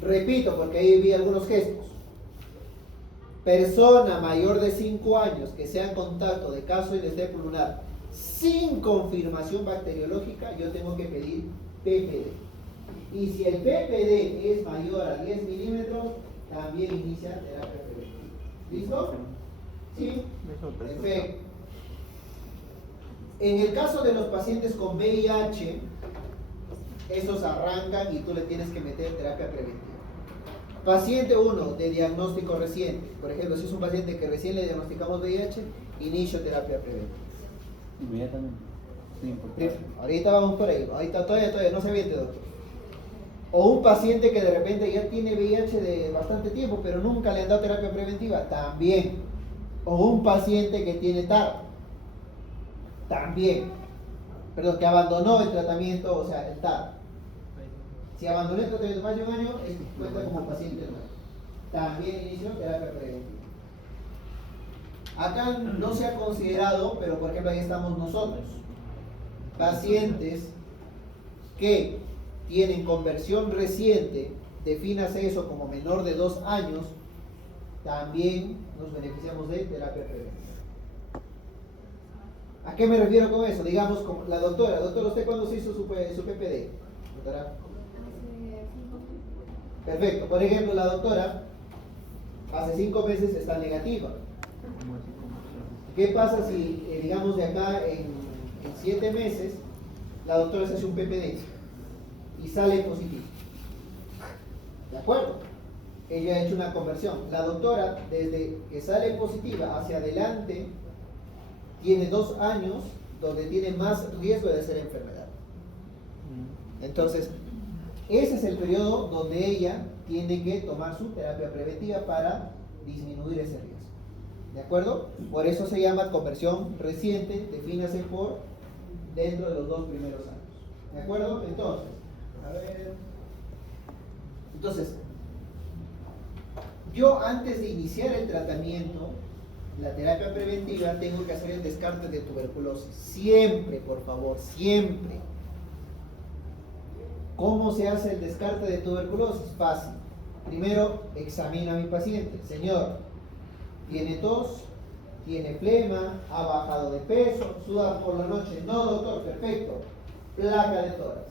Repito, porque ahí vi algunos gestos. Persona mayor de 5 años que sea en contacto de caso de TB pulmonar sin confirmación bacteriológica, yo tengo que pedir PPD. Y si el PPD es mayor a 10 milímetros, también inicia terapia preventiva. ¿Listo? Sí. Perfecto. En el caso de los pacientes con VIH, esos arrancan y tú le tienes que meter terapia preventiva. Paciente 1 de diagnóstico reciente, por ejemplo, si es un paciente que recién le diagnosticamos VIH, inicio terapia preventiva. Inmediatamente. Sí, porque Ahorita vamos por ahí, ahorita todavía, no se aviente, doctor. O un paciente que de repente ya tiene VIH de bastante tiempo, pero nunca le han dado terapia preventiva, también. O un paciente que tiene TAR, también. Perdón, que abandonó el tratamiento, o sea, el TAR. Si abandonó el tratamiento más de un año, cuenta como paciente nuevo. También inició terapia preventiva. Acá no se ha considerado, pero por ejemplo ahí estamos nosotros. Pacientes que tienen conversión reciente, defínase eso como menor de 2 años, también nos beneficiamos de terapia preventiva. ¿A qué me refiero con eso? Digamos, como la doctora, ¿usted cuándo se hizo su PPD? Doctora. Perfecto. Por ejemplo, la doctora hace 5 meses está negativa. ¿Qué pasa si, digamos, de acá en 7 meses, la doctora se hace un PPD y sale positivo? ¿De acuerdo? Ella ha hecho una conversión. La doctora, desde que sale positiva hacia adelante, tiene 2 años donde tiene más riesgo de hacer enfermedad. Entonces, ese es el periodo donde ella tiene que tomar su terapia preventiva para disminuir ese riesgo. ¿De acuerdo? Por eso se llama conversión reciente, defínase por dentro de los 2 primeros años. ¿De acuerdo? Entonces, yo antes de iniciar el tratamiento, la terapia preventiva, tengo que hacer el descarte de tuberculosis. Siempre, por favor, siempre. ¿Cómo se hace el descarte de tuberculosis? Fácil. Primero, examino a mi paciente. Señor, ¿tiene tos? ¿Tiene flema? ¿Ha bajado de peso? ¿Suda por la noche? No, doctor, perfecto. Placa de tórax.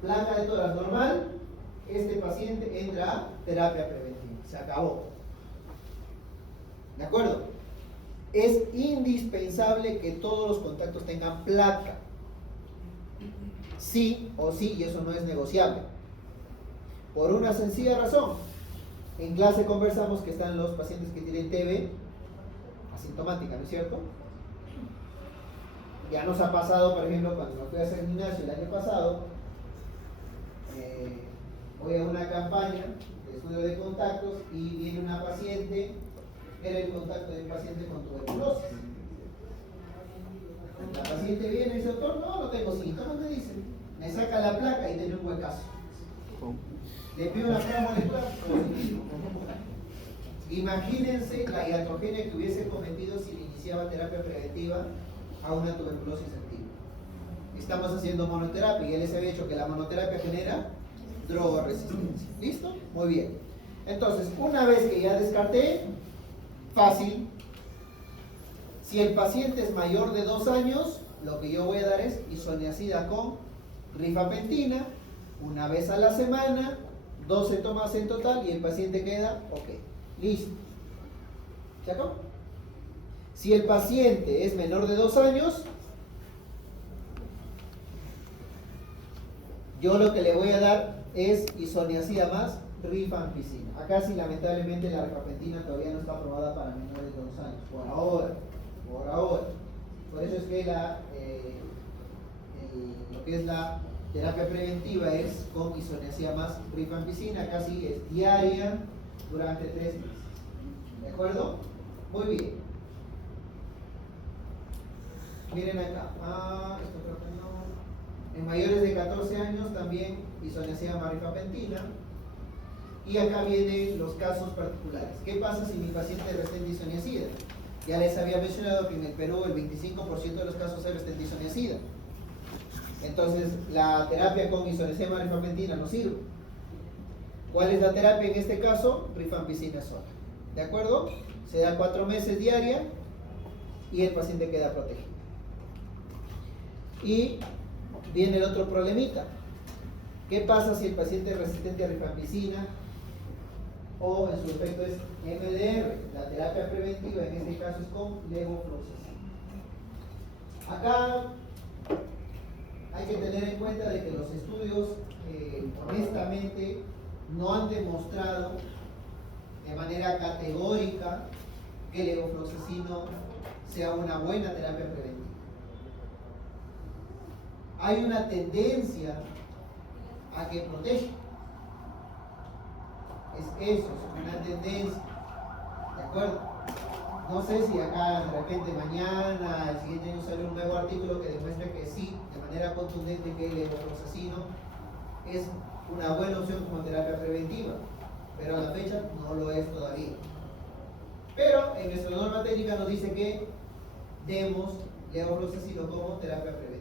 Placa de tórax normal. Este paciente entra a terapia preventiva. Se acabó. ¿De acuerdo? Es indispensable que todos los contactos tengan placa. Sí o sí, y eso no es negociable. Por una sencilla razón. En clase conversamos que están los pacientes que tienen TB asintomática, ¿no es cierto? Ya nos ha pasado, por ejemplo, cuando me fui a hacer gimnasio el año pasado, voy a una campaña de estudio de contactos y viene una paciente, era el contacto de un paciente con tuberculosis. La paciente viene y dice, doctor, no tengo síntomas, me dice. Me saca la placa y tiene un huecazo. Le pido una prueba molecular. Imagínense la iatrogenia que hubiese cometido si le iniciaba terapia preventiva a una tuberculosis activa. Estamos haciendo monoterapia y él les había dicho que la monoterapia genera drogaresistencia. ¿Listo? Muy bien. Entonces, una vez que ya descarté, fácil. Si el paciente es mayor de 2 años, lo que yo voy a dar es isoniazida con rifapentina, una vez a la semana, 12 tomas en total y el paciente queda, ok, listo. ¿Se acabó? Si el paciente es menor de 2 años, yo lo que le voy a dar es isoniazida más rifampicina. Acá sí, lamentablemente la rifampicina todavía no está aprobada para menores de 2 años, por ahora. Por eso es que lo que es la terapia preventiva es con isoniazida más rifampicina. Acá sí es diaria durante 3 meses. ¿De acuerdo? Muy bien. Miren acá. Esto creo que no. En mayores de 14 años también isoniazida más rifampicina. Y acá vienen los casos particulares. ¿Qué pasa si mi paciente es resistente a isoniazida? Ya les había mencionado que en el Perú el 25% de los casos es resistente a isoniazida. Entonces, la terapia con isoniazida más rifampicina no sirve. ¿Cuál es la terapia en este caso? Rifampicina sola. ¿De acuerdo? Se da 4 meses diaria y el paciente queda protegido. Y viene el otro problemita. ¿Qué pasa si el paciente es resistente a rifampicina o en su efecto es MDR? La terapia preventiva en este caso es con levofloxacina. Acá hay que tener en cuenta de que los estudios honestamente no han demostrado de manera categórica que el levofloxacino sea una buena terapia preventiva. Hay una tendencia a que protege. Es eso, es una tendencia. ¿De acuerdo? No sé si acá de repente mañana, el siguiente año sale un nuevo artículo que demuestre que sí, de manera contundente, que el levofloxacino es una buena opción como terapia preventiva, pero a la fecha no lo es todavía. Pero en nuestra norma técnica nos dice que demos levofloxacino como terapia preventiva.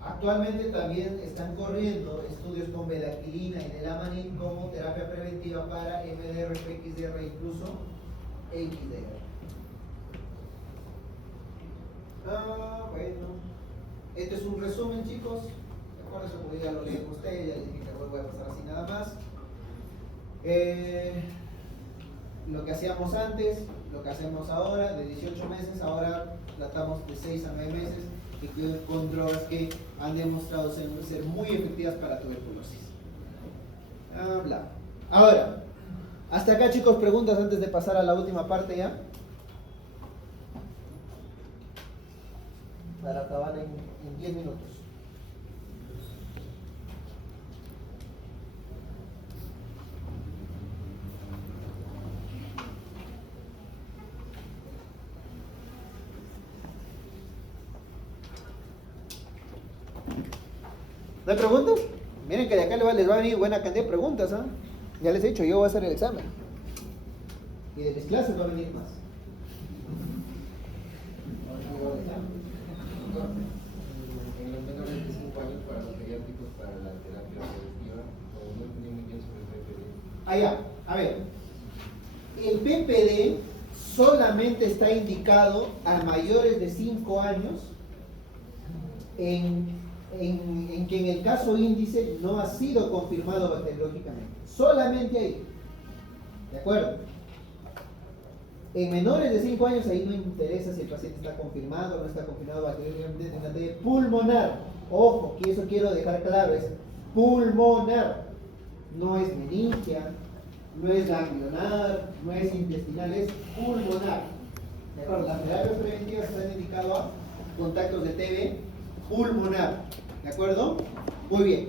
Actualmente también están corriendo estudios con bedaquilina y delamanin como terapia preventiva para MDR, PXDR e incluso XDR. Bueno, este es un resumen, chicos. Por eso, como ya lo leí con ustedes, ya les dije que no voy a pasar así nada más. Lo que hacíamos antes, lo que hacemos ahora, de 18 meses, ahora tratamos de 6 a 9 meses y con drogas que han demostrado ser muy efectivas para tuberculosis. Ahora, hasta acá, chicos, preguntas antes de pasar a la última parte ya. Para acabar en 10 minutos. ¿No hay preguntas? Miren que de acá les va a venir buena cantidad de preguntas, ¿ah? Ya les he dicho, yo voy a hacer el examen. Y de mis clases va a venir más. En los menores de 5 años para los pediátricos para la terapia preventiva, no entendí muy bien sobre el PPD. Ya, a ver. El PPD solamente está indicado a mayores de 5 años en que en el caso índice no ha sido confirmado bacteriológicamente. Solamente ahí. ¿De acuerdo? En menores de 5 años ahí no interesa si el paciente está confirmado o no está confirmado bacteriológicamente en materia pulmonar. Ojo, que eso quiero dejar claro, es pulmonar. No es meningia, no es ganglionar, no es intestinal, es pulmonar. ¿De acuerdo? Las terapias preventivas están indicadas a contactos de TB pulmonar. ¿De acuerdo? Muy bien.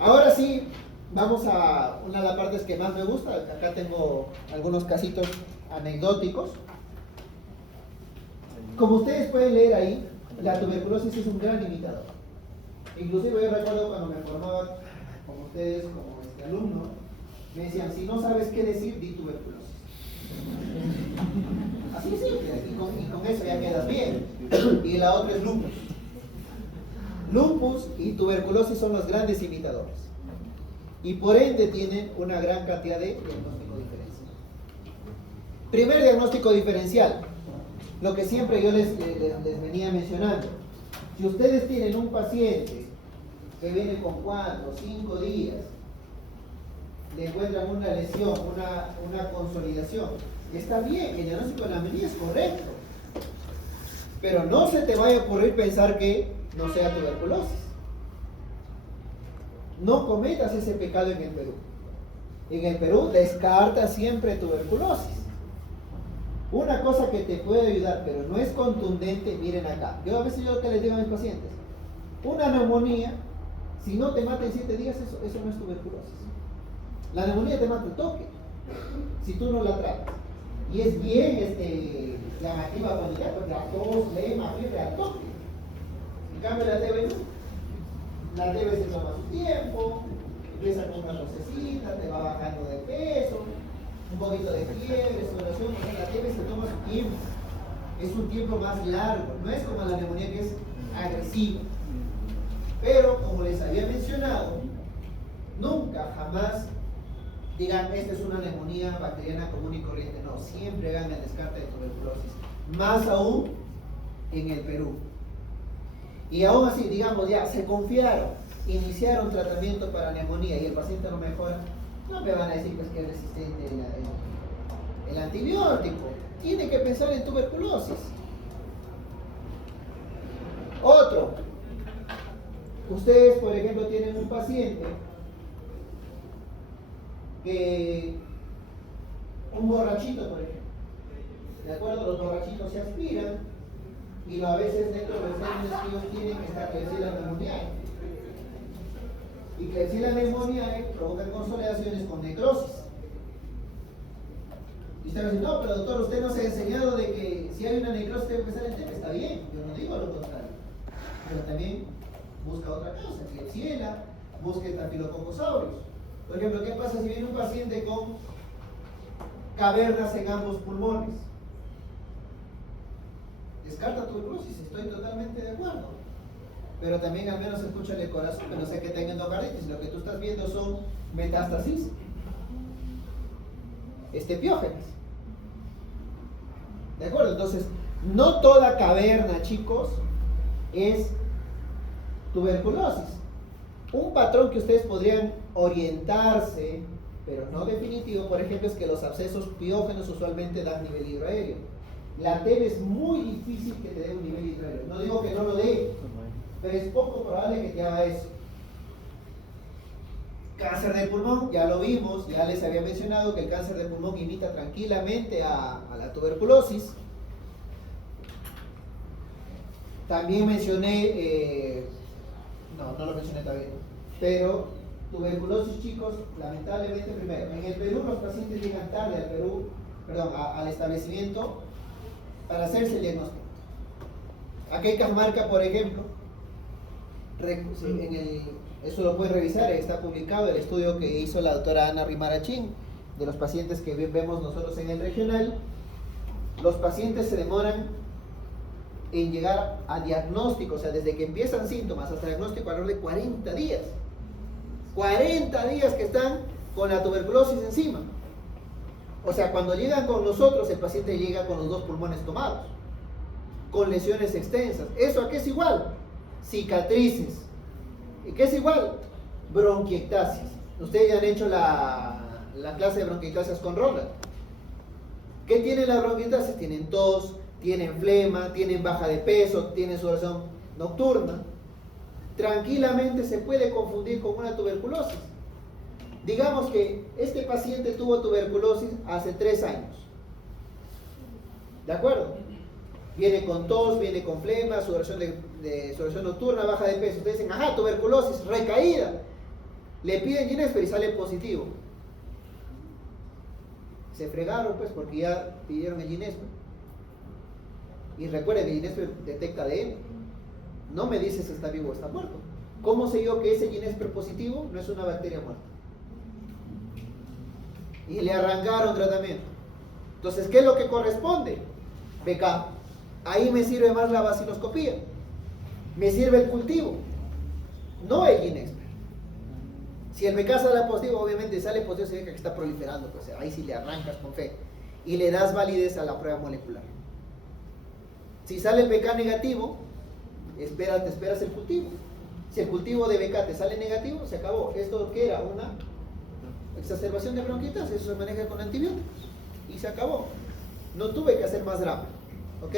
Ahora sí, vamos a una de las partes que más me gusta. Acá tengo algunos casitos anecdóticos. Como ustedes pueden leer ahí, la tuberculosis es un gran limitador. Inclusive yo recuerdo cuando me formaba con ustedes como alumno, me decían, si no sabes qué decir, di tuberculosis. Así es simple, y con eso ya quedas bien. Y la otra es lupus. Lupus y tuberculosis son los grandes imitadores. Y por ende tienen una gran cantidad de diagnóstico diferencial. Primer diagnóstico diferencial. Lo que siempre yo les venía mencionando. Si ustedes tienen un paciente que viene con 4 o 5 días, le encuentran una lesión, una consolidación, está bien, el diagnóstico de la neumonía es correcto, pero no se te vaya a ocurrir pensar que no sea tuberculosis. No cometas ese pecado en el Perú. En el Perú descarta siempre tuberculosis. Una cosa que te puede ayudar, pero no es contundente, miren acá. Yo a veces que les digo a mis pacientes, una neumonía, si no te mata en 7 días, eso no es tuberculosis. La neumonía te mata el toque, si tú no la tratas. Y es bien llamativa cuando ya, porque la tos, lema, fiebre al toque. En cambio la TB no. La TB se toma su tiempo, empieza con una tosecita, te va bajando de peso, un poquito de fiebre, sudoración, porque la TB se toma su tiempo. Es un tiempo más largo, no es como la neumonía que es agresiva. Pero, como les había mencionado, nunca, jamás digan, esta es una neumonía bacteriana común y corriente. No, siempre hagan el descarte de tuberculosis. Más aún en el Perú. Y aún así, digamos, ya se confiaron, iniciaron tratamiento para neumonía y el paciente no mejora, no me van a decir pues, que es resistente el antibiótico. Tiene que pensar en tuberculosis. Otro. Ustedes, por ejemplo, tienen un paciente que, un borrachito, por ejemplo, ¿de acuerdo? Los borrachitos se aspiran y a veces dentro de los exámenes que ellos tienen está Klebsiella pneumoniae. Y Klebsiella pneumoniae provoca consolidaciones con necrosis. Y usted va a decir, no, pero doctor, usted nos ha enseñado de que si hay una necrosis debe empezar el tema. Está bien, yo no digo lo contrario. Pero también busca otra cosa, Klebsiella, busca Staphylococcus aureus. Por ejemplo, ¿qué pasa si viene un paciente con cavernas en ambos pulmones? Descarta tuberculosis, estoy totalmente de acuerdo. Pero también al menos escúchale el corazón, que no sé que tenga endocarditis. Lo que tú estás viendo son metástasis piógenes. ¿De acuerdo? Entonces, no toda caverna, chicos, es tuberculosis. Un patrón que ustedes podrían orientarse, pero no definitivo, por ejemplo, es que los abscesos piógenos usualmente dan nivel hidroaéreo. La TB es muy difícil que te dé un nivel hidroaéreo. No digo que no lo dé, pero es poco probable que te haga eso. Cáncer de pulmón, ya lo vimos, ya les había mencionado que el cáncer de pulmón imita tranquilamente a la tuberculosis. También mencioné, no lo mencioné todavía, pero tuberculosis, chicos, lamentablemente, primero, en el Perú los pacientes llegan tarde al establecimiento para hacerse el diagnóstico. Aquí en Cajamarca, por ejemplo, eso lo pueden revisar, está publicado el estudio que hizo la doctora Ana Rimarachín de los pacientes que vemos nosotros en el regional. Los pacientes se demoran en llegar a diagnóstico, o sea, desde que empiezan síntomas hasta diagnóstico alrededor de 40 días. 40 días que están con la tuberculosis encima. O sea, cuando llegan con nosotros, el paciente llega con los 2 pulmones tomados, con lesiones extensas. ¿Eso a qué es igual? Cicatrices. ¿Y qué es igual? Bronquiectasis. Ustedes ya han hecho la clase de bronquiectasias con Ronald. ¿Qué tienen las bronquiectasias? Tienen tos, tienen flema, tienen baja de peso, tienen sudoración nocturna. Tranquilamente se puede confundir con una tuberculosis. Digamos que este paciente tuvo tuberculosis hace 3 años. ¿De acuerdo? Viene con tos, viene con flema, sudoración nocturna, baja de peso. Ustedes dicen, ajá, tuberculosis, recaída. Le piden Ginexper y sale positivo. Se fregaron pues porque ya pidieron el Ginexper. Y recuerden, el Ginexper detecta ADN. No me dice si está vivo o está muerto. ¿Cómo sé yo que ese Ginexper positivo no es una bacteria muerta? Y le arrancaron tratamiento. Entonces, ¿qué es lo que corresponde? BK. Ahí me sirve más la vaciloscopía. Me sirve el cultivo. No el Ginexper. Si el BK sale positivo, obviamente sale positivo, significa que está proliferando. Pues ahí sí le arrancas con fe. Y le das validez a la prueba molecular. Si sale el BK negativo, te esperas el cultivo. Si el cultivo de BK te sale negativo, se acabó. Esto que era una exacerbación de bronquitas, eso se maneja con antibióticos. Y se acabó. No tuve que hacer más drama. ¿Ok?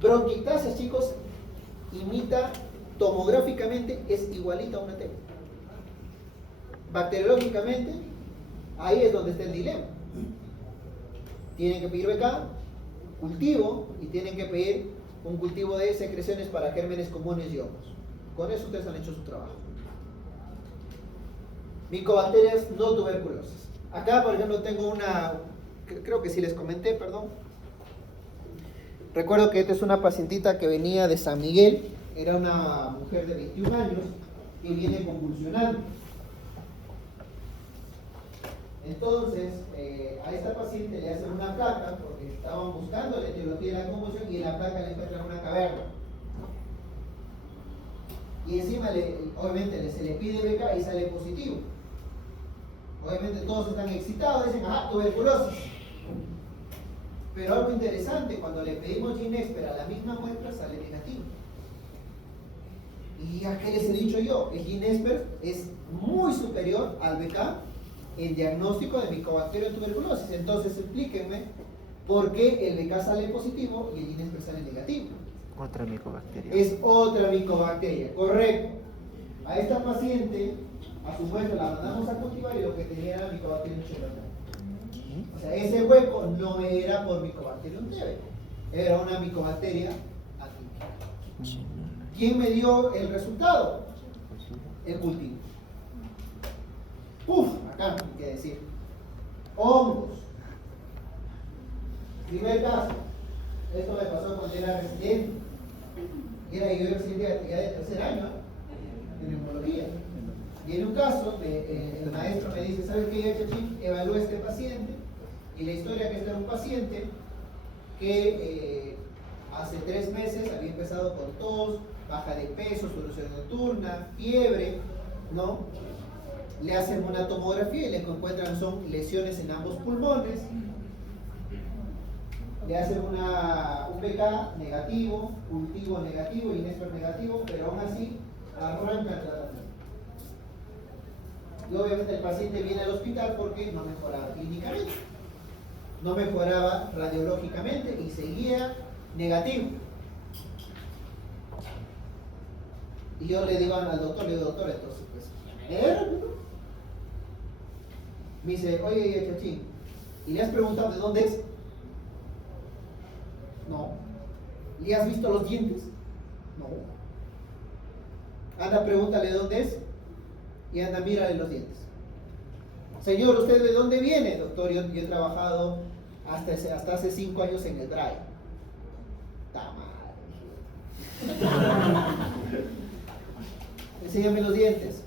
Bronquitasis, chicos, imita tomográficamente, es igualita a una T. Bacteriológicamente, ahí es donde está el dilema. Tienen que pedir BK, cultivo, y tienen que pedir un cultivo de secreciones para gérmenes comunes y hongos. Con eso ustedes han hecho su trabajo. Micobacterias no tuberculosas. Acá, por ejemplo, tengo una, creo que sí les comenté, perdón. Recuerdo que esta es una pacientita que venía de San Miguel, era una mujer de 21 años que viene convulsionando. Entonces, a esta paciente le hacen una placa porque estaban buscando la etiología de la convulsión y en la placa le encuentran una caverna. Y encima, obviamente, se le pide BK y sale positivo. Obviamente todos están excitados, dicen, ajá, tuberculosis. Pero algo interesante, cuando le pedimos Ginexper a la misma muestra, sale negativo. ¿Y a qué les he dicho yo? El Ginexper es muy superior al BK en diagnóstico de micobacteria tuberculosis. Entonces explíquenme por qué el BK sale positivo y el Ginexper sale negativo. Otra micobacteria. Es otra micobacteria, correcto. A esta paciente, a su muestra la mandamos a cultivar y lo que tenía era Mycobacterium chelonae. O sea, ese hueco no era por Mycobacterium leve, era una micobacteria atípica. ¿Quién me dio el resultado? El cultivo. Uf, acá no hay que decir. Hongos. Primer caso. Esto me pasó cuando era residente. Yo era residente ya de tercer año en neumología. Y en un caso, el maestro me dice, ¿sabes qué, Chachín? Evalúa a este paciente. Y la historia que este era un paciente que hace 3 meses había empezado con tos, baja de peso, sudoración nocturna, fiebre, ¿no? Le hacen una tomografía y le encuentran son lesiones en ambos pulmones. Le hacen un BK negativo, cultivo negativo y Ginexper negativo, pero aún así arranca el tratamiento. Y obviamente el paciente viene al hospital porque no mejoraba clínicamente, no mejoraba radiológicamente y seguía negativo. Y yo le digo al doctor, doctor, entonces, pues, me dice, oye, Chachín, ¿y le has preguntado de dónde es? No. ¿Le has visto los dientes? No. Anda, pregúntale dónde es y anda, mírale los dientes. Señor, ¿usted de dónde viene? Doctor, yo he trabajado hasta hace 5 años en el DRAI. ¡Ta madre! Enséñame los dientes.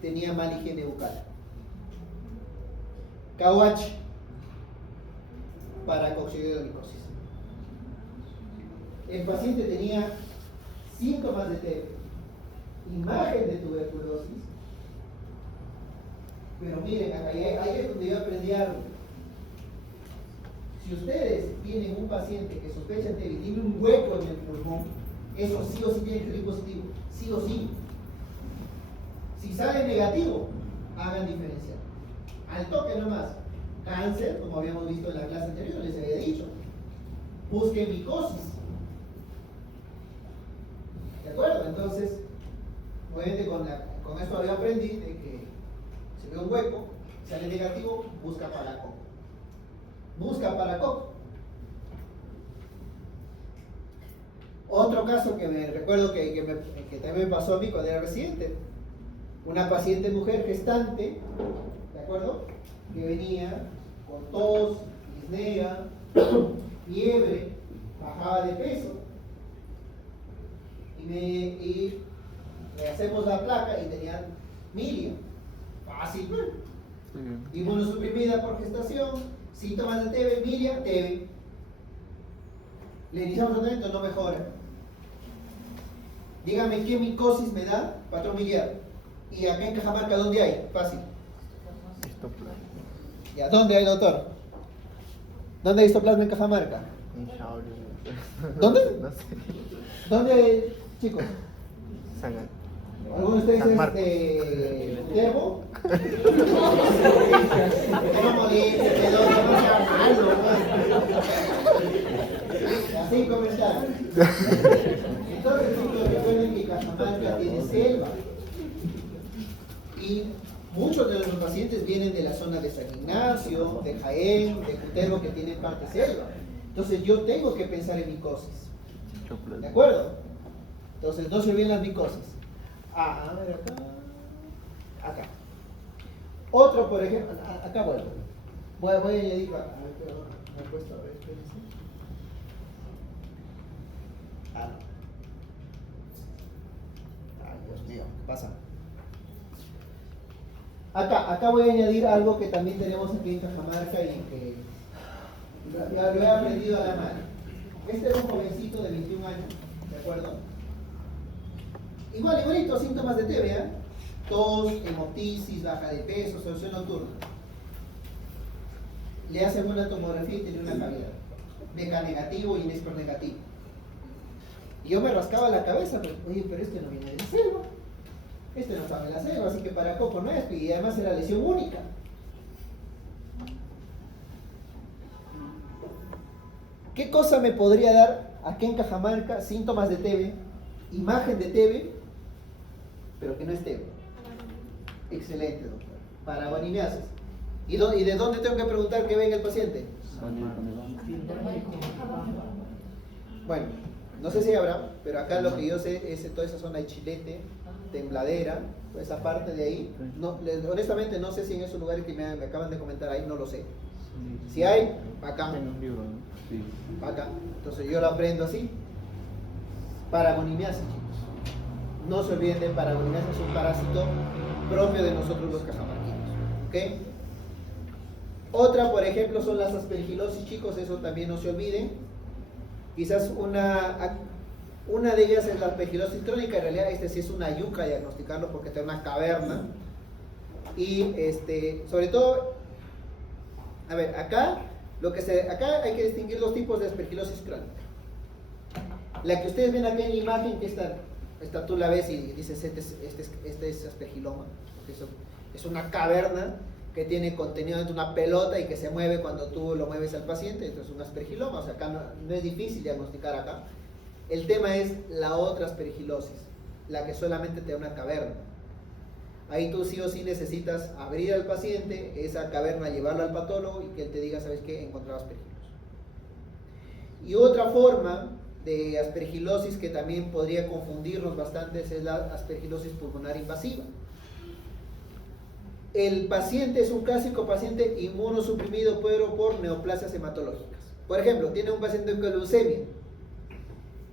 Tenía mala higiene bucal. KUH para coccidioidomicosis. El paciente tenía síntomas de TB, imagen de tuberculosis, pero miren, ahí es donde yo aprendí algo. Si ustedes tienen un paciente que sospecha TB y tiene un hueco en el pulmón, eso sí o sí tiene que ser positivo, sí o sí. Si sale negativo, hagan diferencial. Al toque nomás, cáncer, como habíamos visto en la clase anterior, les había dicho, busquen micosis. ¿De acuerdo? Entonces, obviamente con esto había aprendido de que si ve un hueco, sale negativo, busca paracoco. Busca paracoco. Otro caso que me recuerdo que también me pasó a mí cuando era residente, una paciente mujer gestante, ¿de acuerdo? Que venía con tos, disnea, fiebre, bajaba de peso. Y le hacemos la placa y tenía milia. Fácil, ¿no? Inmunosuprimida por gestación, síntomas de TB, milia, TB. Le iniciamos tratamiento, no mejora. Dígame qué micosis me da, patrón miliar. Y acá en Cajamarca, ¿dónde hay? Fácil. ¿Ya? ¿Dónde hay, doctor? ¿Dónde hay histoplasma en Cajamarca? ¿Dónde? No sé. ¿Dónde hay, chicos? ¿Alguno de ustedes San es Marcos. de Terbo? No moleste, pero que no sea malo, pues. Así comenzar. Entonces, recuerden que Cajamarca tiene selva. Y muchos de nuestros pacientes vienen de la zona de San Ignacio, de Jaén, de Cutervo, que tienen parte selva. Entonces, yo tengo que pensar en micosis. ¿De acuerdo? Entonces, no se olviden las micosis. A ver, acá. Otro, por ejemplo, acá vuelvo. Voy a añadir. A ver, pero me he puesto, a ver, espérense. No. Ay, Dios mío, ¿qué pasa? Acá voy a añadir algo que también tenemos aquí en Cajamarca y que lo he aprendido a la mano. Este es un jovencito de 21 años, ¿de acuerdo? Igualito, síntomas de TB, tos, hemoptisis, baja de peso, solución nocturna. Le hacen una tomografía y tiene una cavidad. BK negativo y Nexpro negativo. Y yo me rascaba la cabeza, pues, oye, pero este no viene de la selva. Este no estaba en la selva, así que para poco no es, y además era lesión única. ¿Qué cosa me podría dar aquí en Cajamarca síntomas de TB, imagen de TB, pero que no es TB? Excelente, doctor. Paragonimiasis. ¿Y de dónde tengo que preguntar que venga el paciente? Bueno, no sé si habrá, pero acá lo que yo sé es toda esa zona de Chilete, Tembladera, toda esa parte de ahí. No, honestamente no sé si en esos lugares que me acaban de comentar ahí, no lo sé. Si hay, acá. En un libro, ¿no? Sí. Acá. Entonces yo lo aprendo así. Paragonimiasis, chicos. No se olviden de paragonimiasis, es un parásito propio de nosotros los cajamarquinos. ¿Ok? Otra, por ejemplo, son las aspergilosis, chicos, eso también no se olviden. Quizás una de ellas es la aspergilosis crónica, en realidad este sí es una yuca diagnosticarlo porque está en una caverna. Y sobre todo, a ver, acá hay que distinguir dos tipos de aspergilosis crónica. La que ustedes ven aquí en la imagen, que esta tú la ves y dices, este es aspergiloma, porque es una caverna que tiene contenido dentro de una pelota y que se mueve cuando tú lo mueves al paciente. Esto es un aspergiloma, o sea, acá no es difícil diagnosticar acá. El tema es la otra aspergilosis, la que solamente te da una caverna. Ahí tú sí o sí necesitas abrir al paciente, esa caverna, llevarlo al patólogo y que él te diga, ¿sabes qué? Encontraba aspergilosis. Y otra forma de aspergilosis que también podría confundirnos bastante es la aspergilosis pulmonar invasiva. El paciente es un clásico paciente inmunosuprimido, pero por neoplasias hematológicas. Por ejemplo, tiene un paciente con leucemia,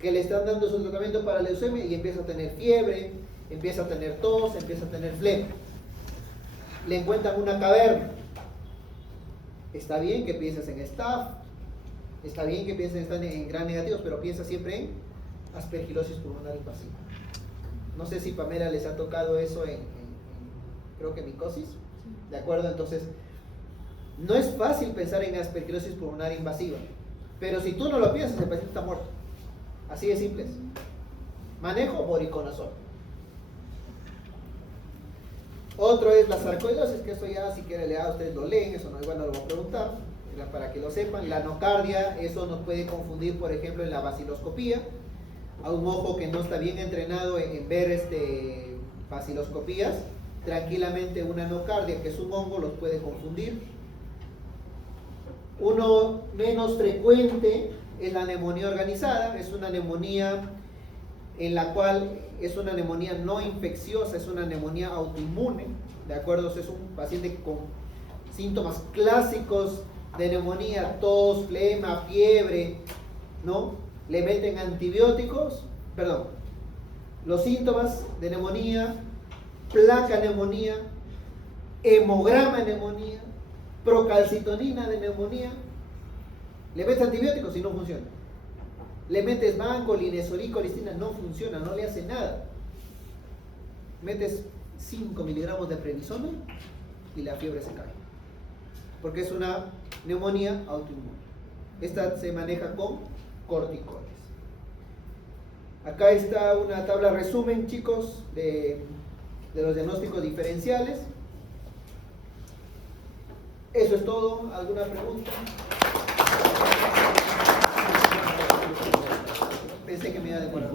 que le están dando su tratamiento para leucemia y empieza a tener fiebre, empieza a tener tos, empieza a tener flema. Le encuentran una caverna. Está bien que pienses en staph, está bien que pienses en gran negativos, pero piensa siempre en aspergilosis pulmonar invasiva. No sé si Pamela les ha tocado eso creo que micosis, ¿de acuerdo? Entonces, no es fácil pensar en aspergilosis pulmonar invasiva, pero si tú no lo piensas, el paciente está muerto. Así de simples. Manejo voriconazol. Otro es la sarcoidosis, que eso ya si quieren leer, ustedes lo leen, eso no, igual no lo voy a preguntar, para que lo sepan. La nocardia, eso nos puede confundir, por ejemplo, en la baciloscopía. A un ojo que no está bien entrenado en ver baciloscopías, tranquilamente una nocardia, que es un hongo, los puede confundir. Uno menos frecuente es la neumonía organizada, es una neumonía en la cual es una neumonía no infecciosa, es una neumonía autoinmune, ¿de acuerdo? Es un paciente con síntomas clásicos de neumonía, tos, flema, fiebre, ¿no? Le meten antibióticos, los síntomas de neumonía, placa neumonía, hemograma de neumonía, procalcitonina de neumonía, le metes antibióticos y no funciona. Le metes banco, linesolí, colistina, no funciona, no le hace nada. Metes 5 miligramos de prednisona y la fiebre se cae. Porque es una neumonía autoinmune. Esta se maneja con corticoides. Acá está una tabla resumen, chicos, de los diagnósticos diferenciales. Eso es todo. ¿Alguna pregunta? Pensé que me iba a demorar.